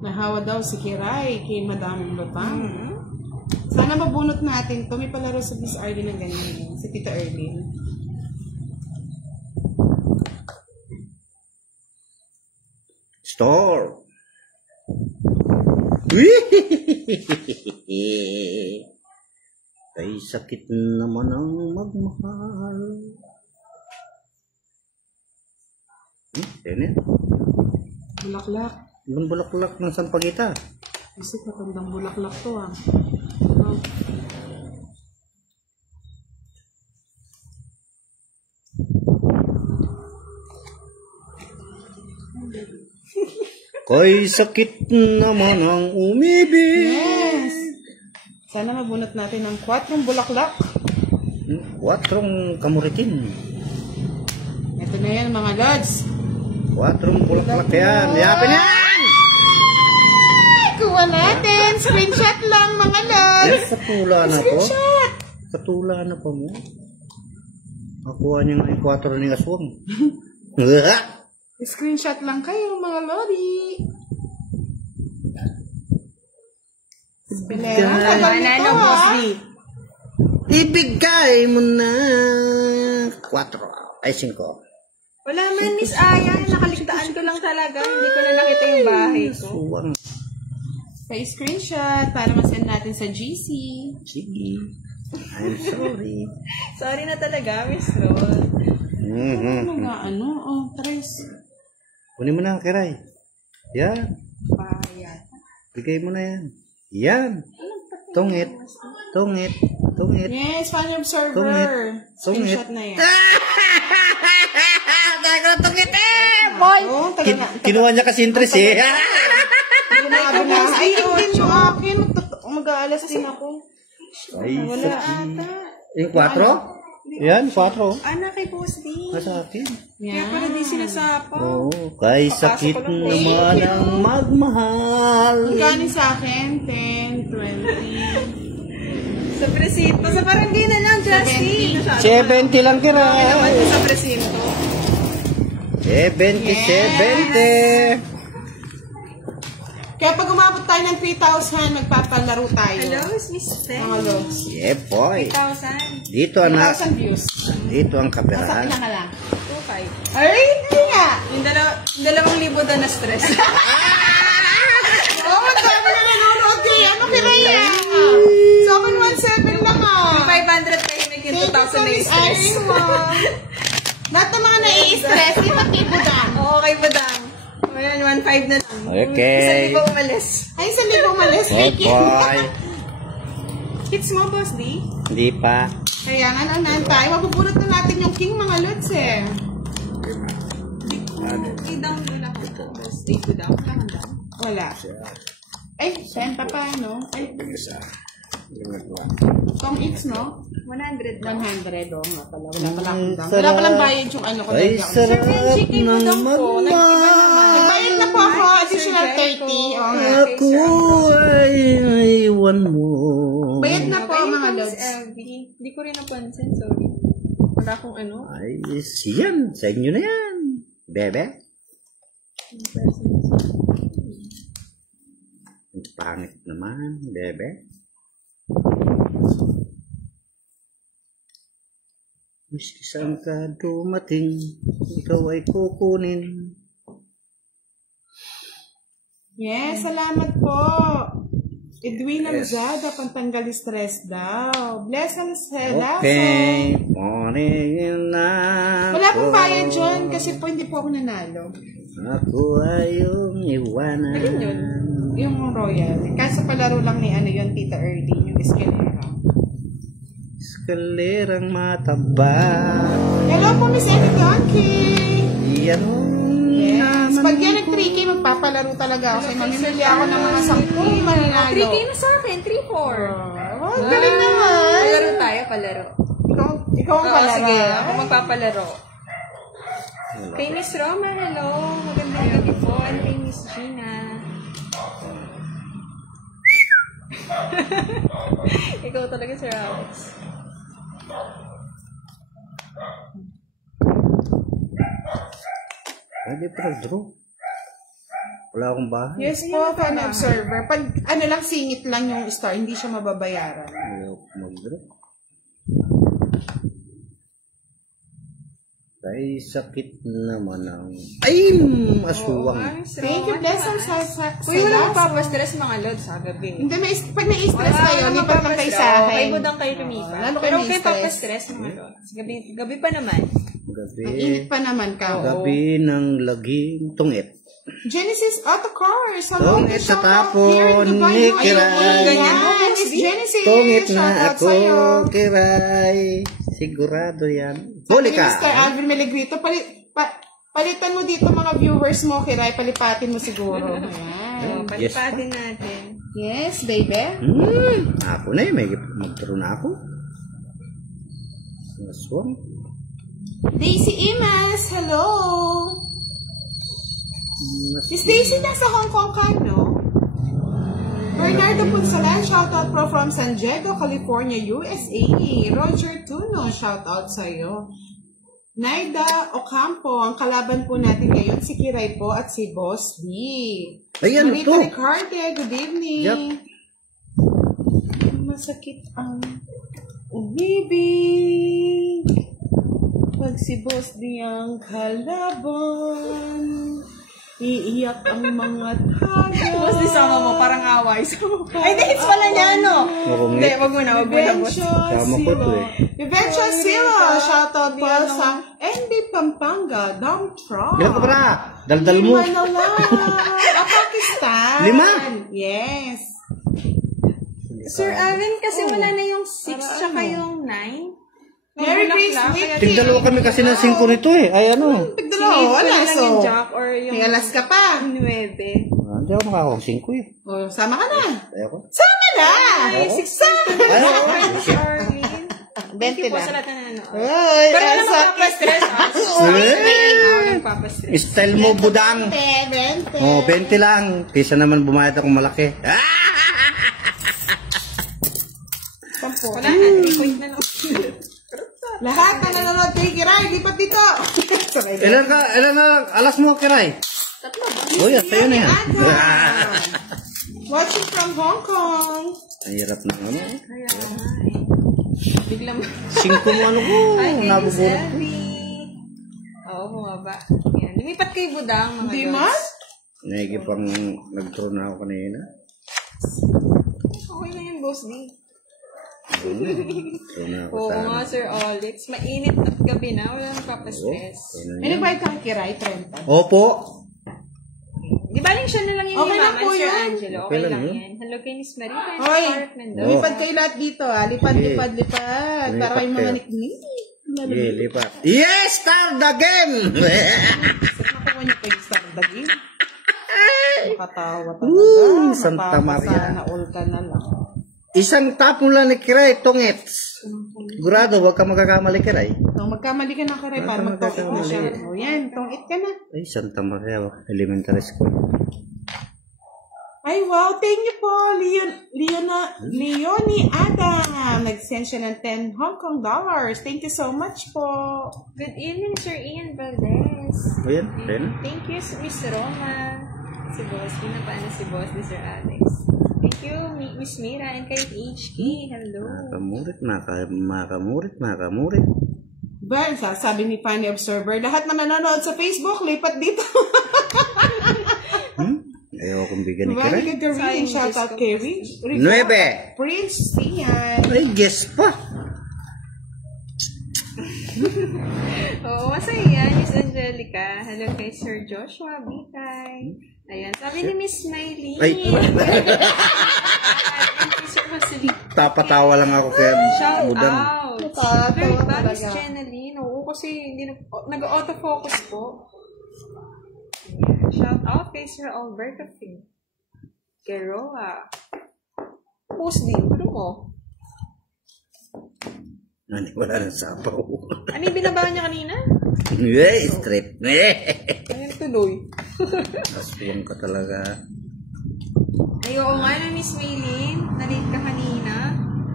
Nahawa daw si Kiray kay Madaming Lutang. Hmm. Sana mabunot natin to. May palaro sa Miss Arlene ng ganyan. Si Tita Arlene. Store. Ay, sakit naman ang magmahal. Yan. Bulaklak. Ibang bulaklak ng sampagita. Kasi patandang bulaklak to, ah. Oh. Kay sakit naman ang umibig. Yes! Sana mabunot natin ng 4 bulaklak. 4 kamuritin. Ito na yan, mga lods. 4 bulaklak yan. Yapin yan! Kuha natin. Screenshot lang, mga lods. Yes, katula na po. Screenshot. Katula na pa mo. Nakuha niya nga yung 4 ni aswang. Screenshot lang kayo, mga lodi. Pilera. Tagal Wala nito, na, boss ah. D. Ibigay mo na 4. Ay, 5. Wala man, Miss Aya. Nakaligtaan ko lang talaga. Hindi ko na nakita yung bahay ko. Suwang. Kay screenshot para masend natin sa GC. Sige. I'm sorry. Sorry na talaga, Miss Ron. Ano nga, ano? Oh, tres. Kunin mo na, Kiray. Yan. Bayan. Bigay mo na yan. Yan. Tungit. Tungit. Tungit. Yes, Funny Observer. Tungit. Screenshot na yan. Tungit eh! Boy! Oh, tagal na. Kinuha niya kasi interest eh. Grabe na. Ay, din yung akin. Mag-aalas din ako. Ay, Wala ata. yung 4? Yan, 4. Anak kay Boss D. Nasa akin. Kaya pala di sinasapaw. Oo, kay sakit naman ang magmahal. Magkano sa akin? 10, 20. Sa presinto. Sa barangay na lang, Justin. 70 lang, Okay naman Kiray. sa presinto. 70. Kaya pag umabot tayo ng 3,000, magpapalaro tayo. Hello, Miss Ten. Mga logs. Yeah, boy. 3,000. Dito ang 3,000 views. dito ang Nasa kaperahan. ilan na lang. 2,500. Ay, hindi nga. Yung 2,000 daw na stress. Oh, ang dami na nanonood kayo. Ano kiraya? So, 117 lang ah. 500 kayo may yung 2,000 na yung stress. Lahat ng mga nai-stress, di ba kay Budang? Oo, kay Badang. Ayan, 1,500 na lang. Okay. 1,000 umalis. Ay, sa libo malis. Oh, boy. Hits mo, boss, di? Hindi pa. Kaya nga nanan tayo. Mapupulot na natin yung king mga lods eh. I-down doon ako ito. Stay to down. Wala. Ay, senta pa, no? Ay, Isa. Tom X, no? 100 lang. 100, oh, nga pala. Wala palang sarap. wala palang bayad yung ano ko. Ay, sarap ng Nagbayad na po ako, additional 30. Oh, nga. Ako ay iwan mo. Bayad na po, Ayun mga pa, Miss lods. LV. Hindi ko rin napansin, sorry. Wala akong ano. Ay, yan. Sa inyo na yan. Bebe. Ang pangit naman, bebe. Miski saan ka dumating, ikaw ay kukunin. Yes, salamat po. Edwina Lozada, pantanggal stress daw. Blessings, Helasa. Okay, morning na. Wala pong bayad dyan kasi po hindi po ako nanalo. Ako ay iyong iwanan. Ayun yun. Yung Royal. Kasi palaro lang ni ano yun, Tita Erdy, yung Escalera. Eskalerang mataba. Hello po, Miss Eddie Donkey. Yan Yes. Pag yan nag-3K, magpapalaro talaga ako. Kasi mamimili ako ng mga 10 mananalo. 3K na sa akin, 3-4. Oh, galing naman. Palaro tayo, palaro. Ikaw ang Oo, palaro. sige. Ako magpapalaro. Kay Miss Roma, hello. Magandang gabi po. And kay Miss Gina. Ikaw talaga, Sir Alex. Pwede pa nag-draw. Wala akong bahay. Yes po, fan observer. Pag ano lang, singit lang yung star, hindi siya mababayaran. Ayaw ko mag-draw. Ay, sakit naman ang... Ay, aswang. Thank you, blessings sa Uy, wala magpapastress mga lods sa gabi. Hindi, pag na-stress kayo, lipat lang kayo sa akin. Kay Budang kayo lumipat. Lalo kayo Pero may kayo stress. papastress mga lods. Gabi pa naman. Gabi. Ang init pa naman ka. Gabi ng laging tungit. Genesis Autocars. Hello, Tungit sa shout out tapon here in Dubai. ni Ayun, Kiray. ganyan. Miss Genesis. Tungit shout na out ako, sa'yo. Kiray. Sigurado yan. Huli Sabi ni ka. Mr. Alvin Melegrito, palitan mo dito mga viewers mo, Kiray. Palipatin mo siguro. Ayan. Palipatin natin. Yes, baby. Ako na yun. May magtaro na ako. Aswang. Daisy Imas, hello. Miss Daisy nasa Hong Kong ka, no? Bernardo Punsalan, shoutout po from San Diego, California, USA. Roger Tuno, shoutout sa'yo. Naida Ocampo, ang kalaban po natin ngayon, si Kiray po at si Boss B. Ayan, Marita ito. Ricarte, good evening. Yup. Masakit ang umibig pag si Boss D ang kalaban. Iiyak ang mga taga. Boss, di sama mo, parang away. Ay, di, hits pala niya, no? Marungit. Hindi, wag mo na, boss. Sama ko to eh. Vivencio Silo, shoutout po sa NB Pampanga, dump truck. Ilan ka pala? Daldal mo. Lima na lang. Pakistan. 5? Yes. Sir Alvin, kasi wala na yung 6 tsaka yung 9. Merry Grace Wiki. Tigdalawa kami kasi ng 5 nito eh. Ay ano. Tigdalawa, wala. lang So, yung Jack or yung may alas ka pa. 9. Hindi ako nakakawang 5 eh. O, sama ka na. Ayoko. Sama na! Ay, 6 Ayoko. Armin. Thank you po sa lahat na nanonood. Oy, Pero wala Elsa. magpapastress, ha? Nagpapastress. Style mo, budang. 20. Oh, 20 lang. Kaysa naman bumayad akong malaki. Wala na, request na lang. Lahat na nanonood kay Kiray, lipat dito. Ilan na alas mo, Kiray? 3 ba? Oh, yan, sa'yo na yan. Watching from Hong Kong. Ang hirap na ano. Kaya biglang... 5 mo ano ko. Hi, guys, Nabuburo. Abby. Oo, bumaba. Yan. Lumipat kay Budang, mga Di lods. man? Naigipang nag-draw na ako kanina. Okay na yan, boss D. Draw na ako Oo sa nga, Sir Alex. Mainit at gabi na. Wala nang papastress. May nagbayad kang kiray, 30. Opo. Di ba rin siya na lang yung Okay lang limaman, po Sir yun. Angelo? Okay Okay lang lang yun. yan. Hello kay Miss Marita and Hoy, Scarlett Mendoza. lipad kayo lahat dito ah. Lipad. Lipat Para kayong mga kayo. niknik. Yeah, lipat. Yes, start the game! Nakuha niyo pa yung star the game. Nakatawa talaga. Woo, Santa Mapapasa Maria. na all ka na lang. Isang tapon lang ni Kiray, tongets. Sigurado, huwag ka magkakamali, Kiray. So, magkamali ka ng karay para magtokit na siya. O yan, tong-it ka na. Ay, Santa Maria, elementary school. Ay, wow. Thank you po, Leonie Adam. Nag-send siya ng 10 Hong Kong dollars. Thank you so much po. Good evening, Sir Ian Valdez. O yan, rin. Thank you, Miss Roma. Si Boss. Pinapaan na si Boss ni Sir Alex. Thank you, Miss Mira and kay HK. Hello. Makamurit. Ba, sabi ni Fanny Observer, lahat na nanonood sa Facebook, lipat dito. Ayaw akong bigyan ni Diba? Kiray. Good to reading. Shout out kay Rich. 9. Prince Sian. Ay, guess pa. Oo, masaya yan, Miss Angelica. Hello kay Sir Joshua Bitay. Ayan, sabi ni Miss Miley. Ay. Thank you, Sir Marcelino. Tapatawa lang ako kaya Shout budang. out. Natatawa Very bad, Miss talaga. Jenaline. Oo, kasi hindi nag-autofocus po. Shout out kay Sir Alberto Figueroa. Post din. Ano mo? Wala na sapaw. Ano yung binabahan niya kanina? Strip. Ayun tuloy. Aswang ka talaga. Ay, oo nga na, Miss Maylin. Nalit ka kanina.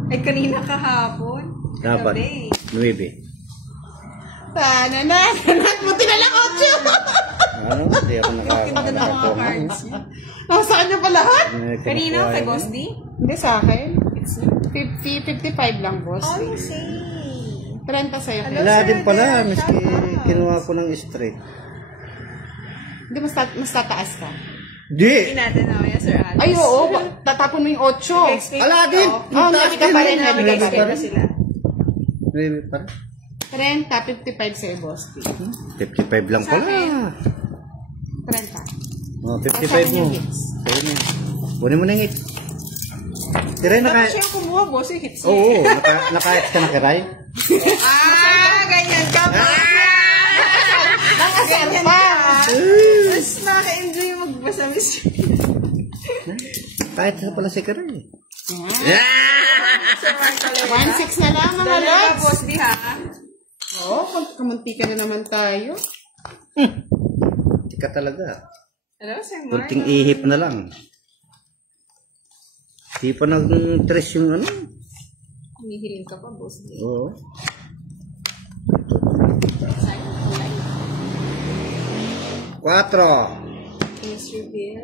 Ay, kanina kahapon. Dapat. Gabi. 9. Tananan. Buti na lang 8. Ano? Hindi ako Maganda mga nakakama. cards. Nasaan niyo pa lahat? Kanina kay Boss D? Hindi sa akin. It's 55 lang, boss. all the same. 30 sa'yo. Hello, Wala Sir din pala. Dan. Miski Shout out. kinuha ko ng straight. Hindi, mas tataas ka. Di! Hindi natin na yan, Sir Alex. Ay, oo. Tatapon mo yung 8. Explain Ala ko. din! Oh, hindi ka pa rin Namin namin explain ka na sila. 9 pa. 30, 55 sa'yo, boss. 55 lang pala. 30. Oh, Asahan 55 mo. yung hits. Sa'yo na. Kunin mo na yung hit. Kiray, Dapat siya kumuha, boss, yung hits niya. Oo, naka-hit ka na, Kiray. Ganyan ka pa. Nakasal Ganyan pa. ka. Mas nakaka-enjoy yung magbasa, Miss. Kahit sa pala si Kiray. 1-6 na lang, mga Dalawa, lods. Boss D, ha? Oo, kamunti ka na naman tayo. Hindi ka talaga. Hello, Sir Mark. Kunting ihip na lang. Di pa nag-tres yung ano. Hihilin ka pa, Boss D. Oo. Sayang, kulay. 4. Miss Reveal.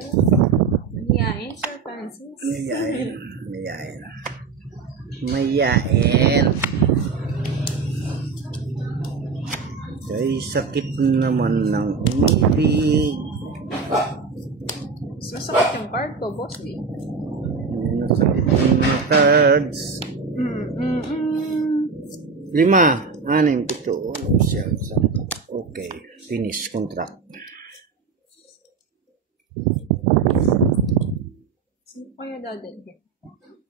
Mahihain, Sir Francis. Mayain. Kay sakit naman ng umibig. Mas masakit yung card ko, Boss D. Nasakit ng cards. 5, 6, 7. Okay. Finish contract. Sino kaya dadalhin?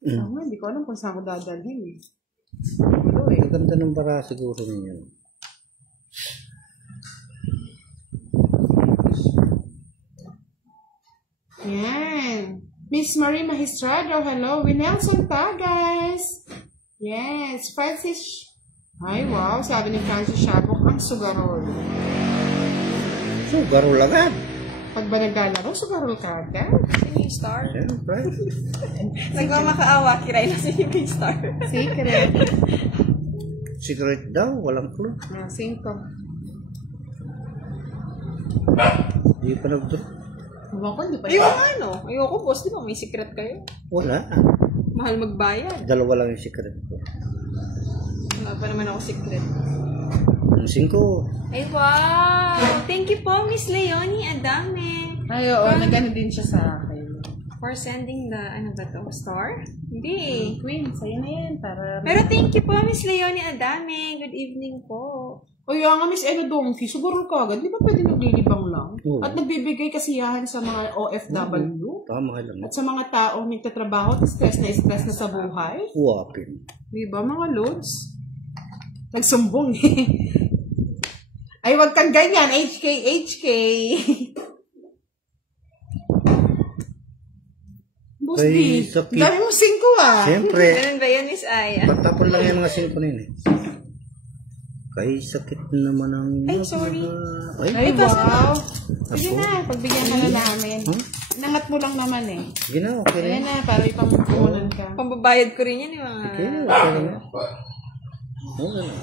Hindi ko alam kung saan ko dadalhin eh. Ang ganda ng bara siguro niyan. Yan. Miss Marie Magistrado, hello. Winelson Tagas. Yes. Francis. Ay, wow. Sabi ni Francis Shabok, ang sugarol. So, garol agad. Pag ba naglalaro, sugarol ka agad? Sino yung star? Siyempre. Nagmamakaawa, kiray na sino yung star. Secret. Secret daw, walang clue. 5. Di pa nag-draw. Ewan ko, hindi pa Ayoko nga, ano? Ayoko, boss. Di ba may secret kayo? Wala. Mahal magbayad. Dalawa lang yung secret ko. Wala pa naman ako secret. Yung 5. Ay, wow! Thank you po, Miss Leonie Adame. Ay, oo, nagano din siya sa akin. For sending the, ano ba to? Star? Hindi. Queen, sa'yo na yan. Para... Pero thank you po, Miss Leonie Adame. Good evening po. O yung nga, Miss Ella Dongfi, siguro kagad, di ba pwede naglilibang lang? Oo. At nagbibigay kasiyahan sa mga OFW? Tama lang. At sa mga taong nagtatrabaho at stress na sa buhay? Huwapin. Di ba, mga loads? Nagsumbong eh. Ay, wag kang ganyan. HK. Boss Ay, D, sakit. dami mo 5 ah. Siyempre. Ganun ba yan, Miss Aya? Tatapon lang yung mga 5 na yun eh. Kay sakit naman ang... Ay, sorry. Ay, wow. Sige Ako? na, pagbigyan ka na namin. Huh? Nangat mo lang naman eh. Sige na, okay na. Ayan na, para ipampunan ka. Pambabayad ko rin yan, yung mga... Okay na, okay na. Okay na.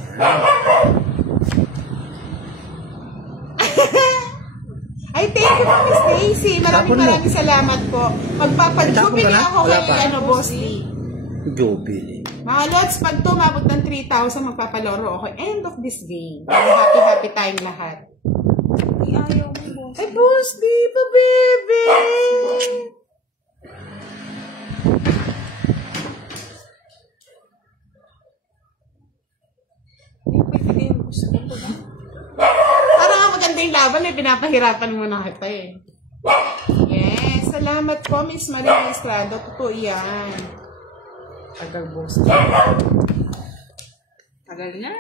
Ay, thank you po, Miss Daisy. Tapon mo. Maraming salamat po. Magpapadjubili Tapon ka na? ako Wala kay pa. Boss D. Jobili. Mga lods, pag tumabot ng 3,000, magpapaloro ako. End of this game. Happy tayong lahat. Ay, ayaw mo, boss. Ay, Boss D, pa, baby! Pwede yung gusto ko ba? Para nga maganda yung laban eh, pinapahirapan mo na kita eh. Yes, salamat po, Miss Maria Estrada. Totoo yan. Tagal, Boss D. Tagal na.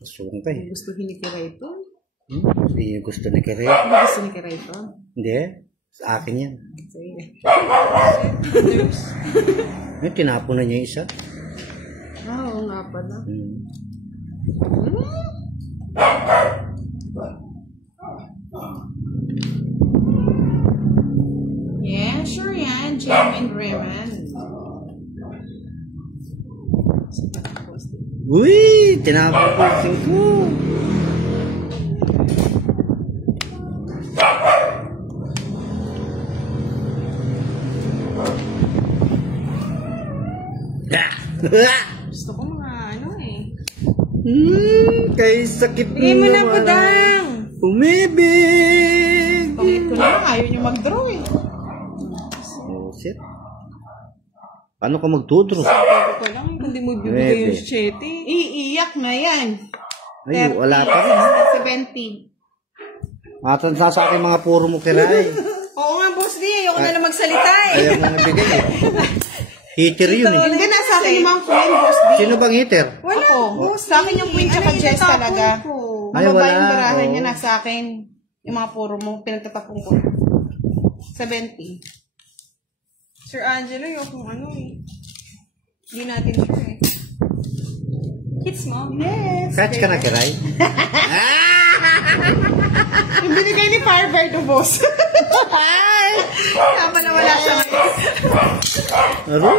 Masuong ka eh. Gusto ni Kiray ito? Hindi yung gusto ni Kere. Ano gusto ni Kiray ito? Hindi. Sa akin yan. Sige. Ay, tinapon na niya yung isa. Oo nga pala. Yeah, sure yan. Jam and Raymond. Uy! Tinapon ko yung 5. Gusto ko mga ano eh. Kay sakit Bigay mo na, naman. budang! Umibig! Pangit ko lang, ayaw niyo mag-draw eh. Oh, shit. Paano ka magdudro? Sabi ko lang, kung di mo bibigay yung Pwede. 7. Iiyak na yan. Ay, wala ka rin ha. 70. Matan sa akin mga puro mo kiray. Oo nga, boss D. Ayoko na lang magsalita eh. Ayaw mo nabigay eh. Heater yun eh. Hindi na sa akin yung mga queen, Boss D. Sino bang heater? Wala, Ako. boss D. Sa akin yung queen tsaka Ano yung Jess tinatapon talaga. ko? Ay, Mababa wala. yung barahan Oo. niya nasa akin. Yung mga puro mo, pinagtatapong ko. 70. Sir Angelo, yung ano eh. Hindi natin sure eh. Hits mo? Yes. Catch ka na kiray? Yung binigay ni Firebird to Boss. Tama na wala siya. Aro?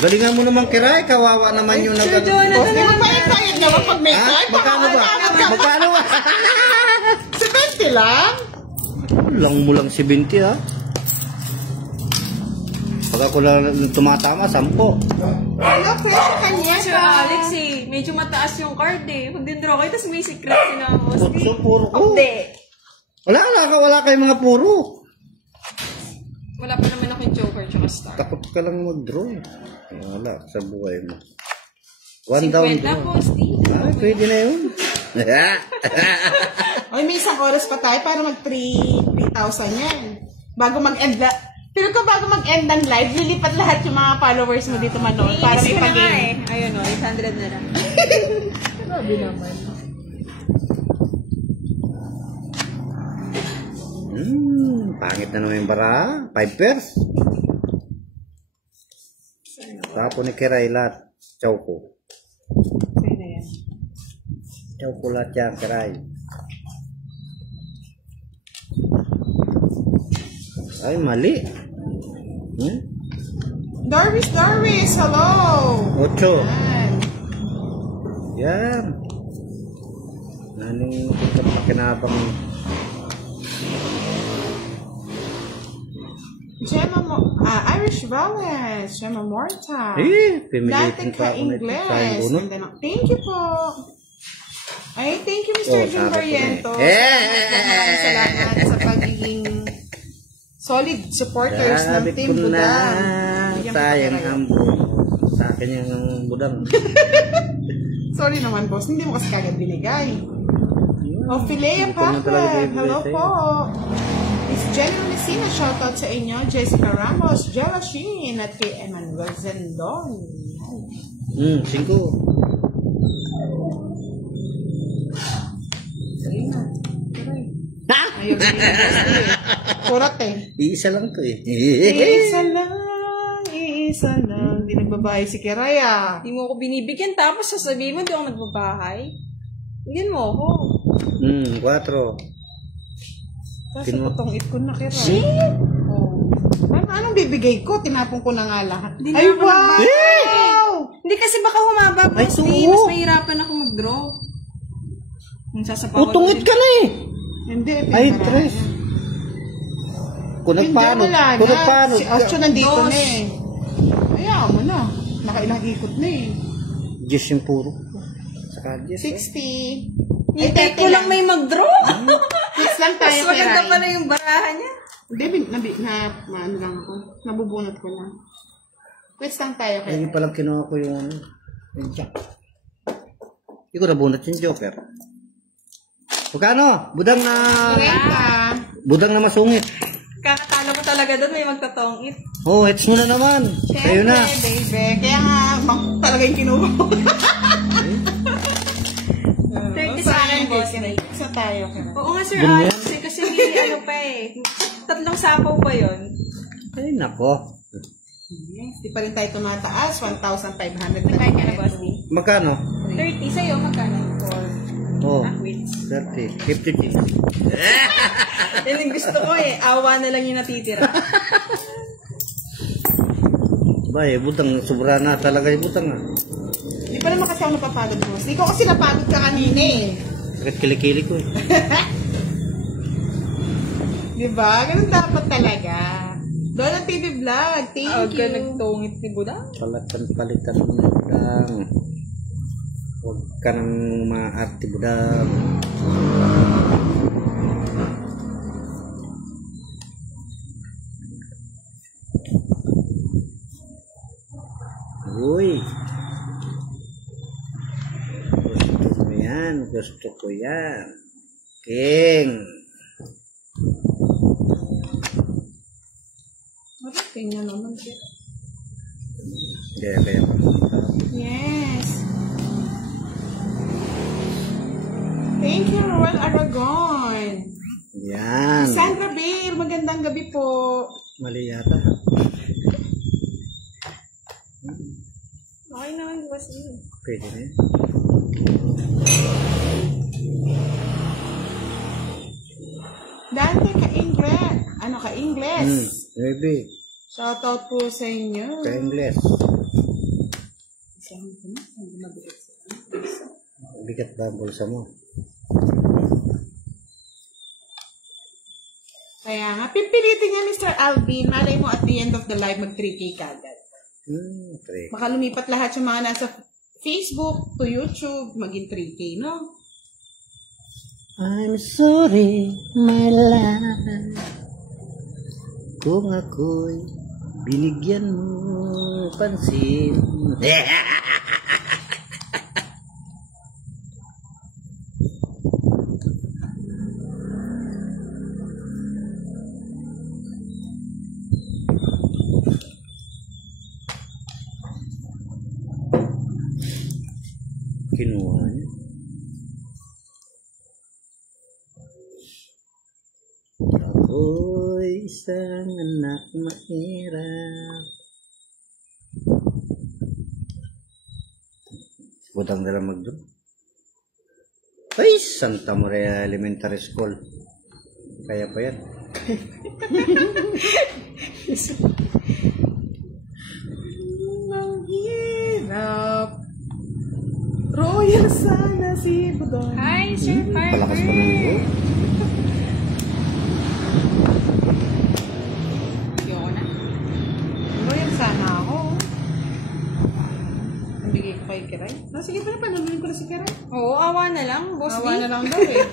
Galingan mo naman kiray. Kawawa naman yung Sir Jonathan Boss, di mo pa yung sayang naman pag may Ha? card? Magkano ba? Magkano ba? 70 lang? Lang mo lang 70 ha? Pag ako lang tumatama, 10. Ano, pressure kanya Sir Alex eh, medyo mataas yung card eh. Pag din-draw kayo, tapos may secret sila boss D. Putso, puro ko. Hindi. Wala kayong mga puro. Wala pa naman ako yung joker tsaka star. Takot ka lang mag-draw. Wala, sa buhay mo. 1 down 50 draw. boss D. Ah, pwede na yun. Oy, may isang oras pa tayo para mag 3,000 yan. Bago mag-end pero kung bago mag-end ng live, lilipat lahat yung mga followers mo dito manood para may Iinis ko na nga pag-game. eh. Ayun o, 800 na lang. Grabe naman. Pangit na naman yung bara. 5 pairs. Tapo ni Kiray lahat. Chow ko. Sa'yo na yan. Chow ko lahat yan, Kiray. Ay, mali. Darwish, hello! 8. Yan. Anong pakinabang Irish Vales, Gemma Morta. Pimilitin Dante pa ako na Ingles. tayong bunot. And then, thank you po. Ay, thank you, Mr. Jim Barriento. Maraming salamat sa pagiging solid supporters ng Team Budang. Sayang ang sa akin yung budang. Sorry naman, boss. Hindi mo kasi kagad binigay. Philea Packard. Hello po. Miss Jenny Messina, shoutout sa inyo. Jessica Ramos, Jella Sheen, at kay Emmanuel Zendon. 5. Ayun, kurat eh. Iisa lang to eh. Iisa lang. Hindi nagbabahay si Kiraya. Hindi mo ako binibigyan, tapos sasabihin mo, hindi ako nagbabahay. Bigyan mo ako. 4. Kasi putong it ko na, Kiraya. Oh. Anong bibigay ko? Tinapon ko na nga lahat. Ay, wow! Hindi kasi baka humaba, boss. Mas mahirapan ako mag-draw. Kung sasapawan. Tungit ka na eh. Hindi. Ay, 3. Kung nagpaano. Si Astro nandito na eh. Ayaw mo na. Nakailang ikot na eh. 10 yung puro. Saka 60. Hintay ko lang may mag-draw. Yes lang tayo, mas maganda pala yung barahan niya. Hindi, ano lang ako. Nabubunot ko lang. Quits lang tayo, Kiraya. Hindi palang kinuha ko yung jack. Hindi ko nabunot yung joker. Pagkano? Budang na... 30. Budang na masungit. Kakatalo mo talaga doon, may magtatongit. Oh, hits mo na naman. Sa'yo na. Baby. Kaya nga, talaga yung kinuha ko. 30 sa akin, boss. Isa tayo. Oo nga, Sir Alex. Kasi may ano pa eh. 3 sapaw pa yun. Ay, nako. Yes, di pa rin tayo tumataas. 1,500 na Kaya ka na, boss. Magkano? 30 sa'yo, magkano? Oh, Wait. 30. 50. Yan yung gusto ko eh. Awa na lang yung natitira. Bay, butang. Sobra na talaga yung butang ah. Di pa naman kasi ako napapagod mo. Di ko kasi napagod ka kanina eh. Sakit kilikili ko eh. Di ba? Ganun dapat talaga. Doon ang TV Vlog. Thank Huwag ka you. nagtungit ni Buda. Palitan mo ng budang. Huwag ka nang maarte budang. Uy. Gusto ko yan. Gusto ko yan. King. Tingnan naman. Kaya pa. Yes. Thank you, Roel Aragon. Yan. Sandra Bale, magandang gabi po. Mali yata. Okay naman, boss. Pwede na yun. Dante ka-Ingles. Ano ka-Ingles? Maybe. Shoutout po sa inyo. Ka-Ingles. Bigat ba ang bulsa mo? Kaya nga, pipilitin niya Mr. Alvin. Malay mo at the end of the live mag-3K kagad. 3. Baka lumipat lahat yung mga nasa Facebook to YouTube, maging 3K, no? I'm sorry, my love. Kung ako'y binigyan mo pansin. Kinuha niya. Ako'y isang anak mahirap. Budang na lang magdoon. Ay, Santa Maria Elementary School. Kaya pa yan. Mahirap. Royal sana si Budong. Hi, Sir Farmer. Palakas pa ng go. Ayoko na. bigay ko kay Kiray. No, sige pa na, panunin ko na si Kiray. Oo, awa na lang, boss. Awa na lang daw eh.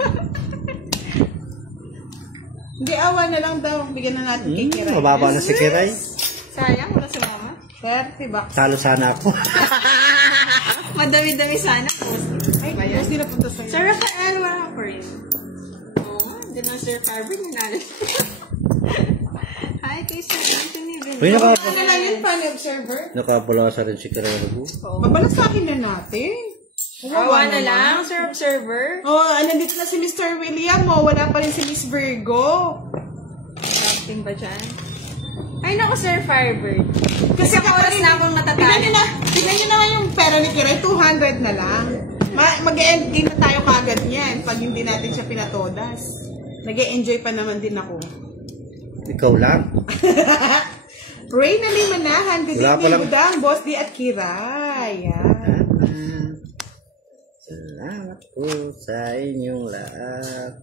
Hindi, awa na lang daw. Bigyan na natin kay Kiray. Mababa na si Kiray. Sayang, wala si mama. 30 bucks. Talo sana ako. Madami-dami sana, boss. Ay, boss, di na punta sa'yo. Sir Rafael, wala pa rin. Oo nga, hindi na Sir Farber, nanalo. Hi, kay Sir Anthony. Uy, Ano lang yun, funny observer? nakapulasa rin si Kiray. Mabalasakin na natin. Awa na lang, Sir Observer. Oh, nandito na si Mr. William. Oh, wala pa rin si Miss Virgo. Something ba dyan? Ay, naku, Sir Firebird. Kasi Isang oras na akong matatalo. Tignan nyo naman yung pera ni Kiray, 200 na lang. Mag-end game na tayo kagad niyan pag hindi natin siya pinatodas. Nag-e-enjoy pa naman din ako. Ikaw lang. Ray na Limanahan, good Wala pa evening, lang. Budang, Boss D at Kiray. Yan. Salamat po sa inyong lahat.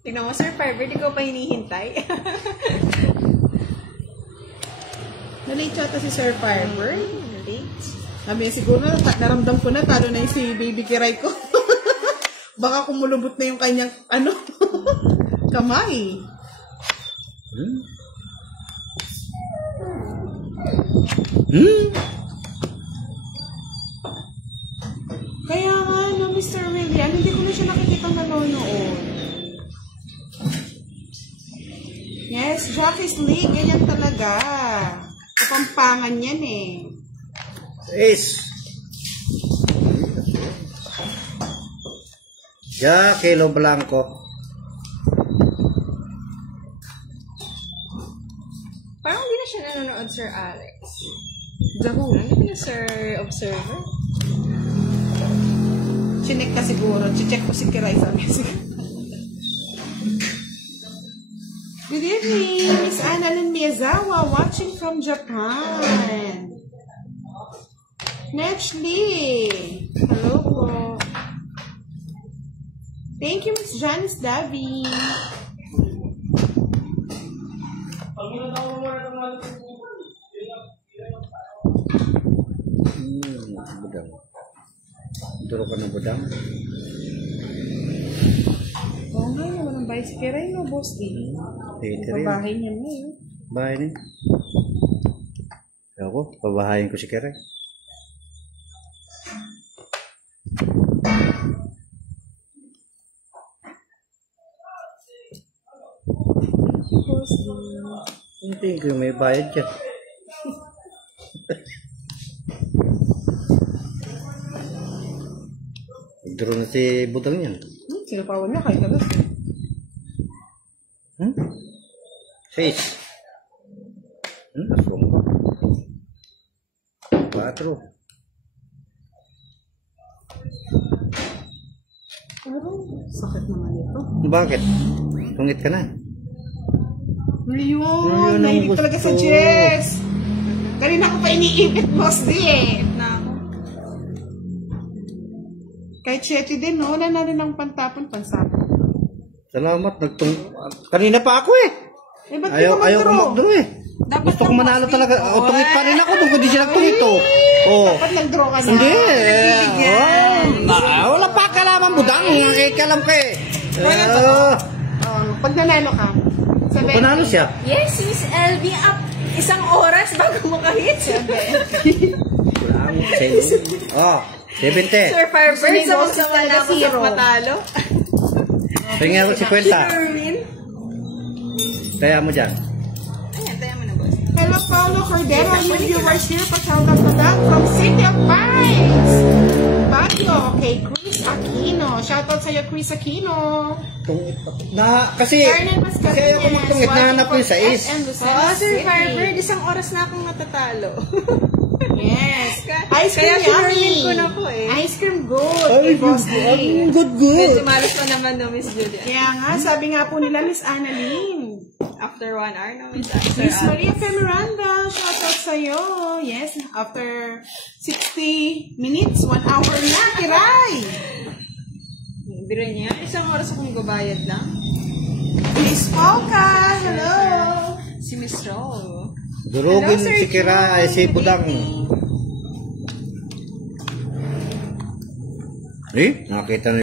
Tignan mo, Sir Firebird, ikaw pa hinihintay. Nalate siya si Sir Firebird. Late. Sabi niya, siguro naramdam ko na, talo na yung si Baby Kiray ko. Baka kumulubot na yung kanyang, kamay. Kaya nga, no, Mr. William, hindi ko na siya nakikita nanonood. Yes, Jackie's League, ganyan talaga. Kapampangan yan eh. Ace. Ya, Kilo Blanco. Parang hindi na siya nanonood, Sir Alex. Zahu. Ano na, Sir Observer? Chinek ka siguro. Chicheck ko si Kiray sa amin. Good evening, Miss Annalyn Miyazawa, watching from Japan. Nechli. Hello po. Thank you, Miss Janice Davi. Budang. Duro ka ng budang. Oo nga, naman ang bahay si Kiray, no, Boss D. Babahay niya mo eh. Bahay niya. Ako, pabahayin ko si Kiray. Boss D. Hindi ko may bayad dyan. Duro na si Budang yan. Sinupawan niya kahit ano. Seis. Aswang. 4. Sakit naman ito. Bakit? Tungit ka na. Ayun, ang nahilig talaga sa gusto. Jess. Kanina ko pa iniipit, Boss D eh. Na ako. Kahit Chetty din, no? Wala na rin ang pansapon. Salamat. Kanina pa ako eh. Eh, ba't Ayaw di ko mo mag-draw eh. Dapat Gusto ko lang, manalo Boss D. talaga. O, tungit pa rin ako. Kung hindi siya nagtungit oh. Oh. Dapat nag-draw ka na. Hindi. Wala pa kalaman Budang. Nakikalam ka eh. Pag nanalo ka, Panalo siya. Yes, Miss LB, up isang oras bago makahit. Oh, 70. Sir Firebird, sama-sama na ako sa Zero. matalo. Tingnan mo si Kwenta. Sherwin. Kaya mo dyan. Ayan, tayo mo na, boss. hello, Paulo Cordero, new viewers here, Pasalda Padag from City of Pines. Baguio, kay Chris Aquino. Shoutout sa'yo, Chris Aquino. Kasi ayaw ko magtungit. Nahanap ko yung sa is. Oo, Sir Firebird, isang oras na akong natatalo. Yes. Ice Kaya cream sinurmin yummy. ko na po eh. Ice cream good. Kay Boss D. Good. Medyo malas pa naman no, Miss Julia. Kaya nga, sabi nga po nila, Miss Annalyn. After 1 hour no, Miss Miss Maria Femiranda, shoutout sa'yo. Yes, after 60 minutes, 1 hour na, Kiray. Biro niya, isang oras akong gabayad lang. Miss Polka, hello. Si Miss Roll. Durugin Hello, Sir si Kira, ay si John. Budang. Eh, nakita na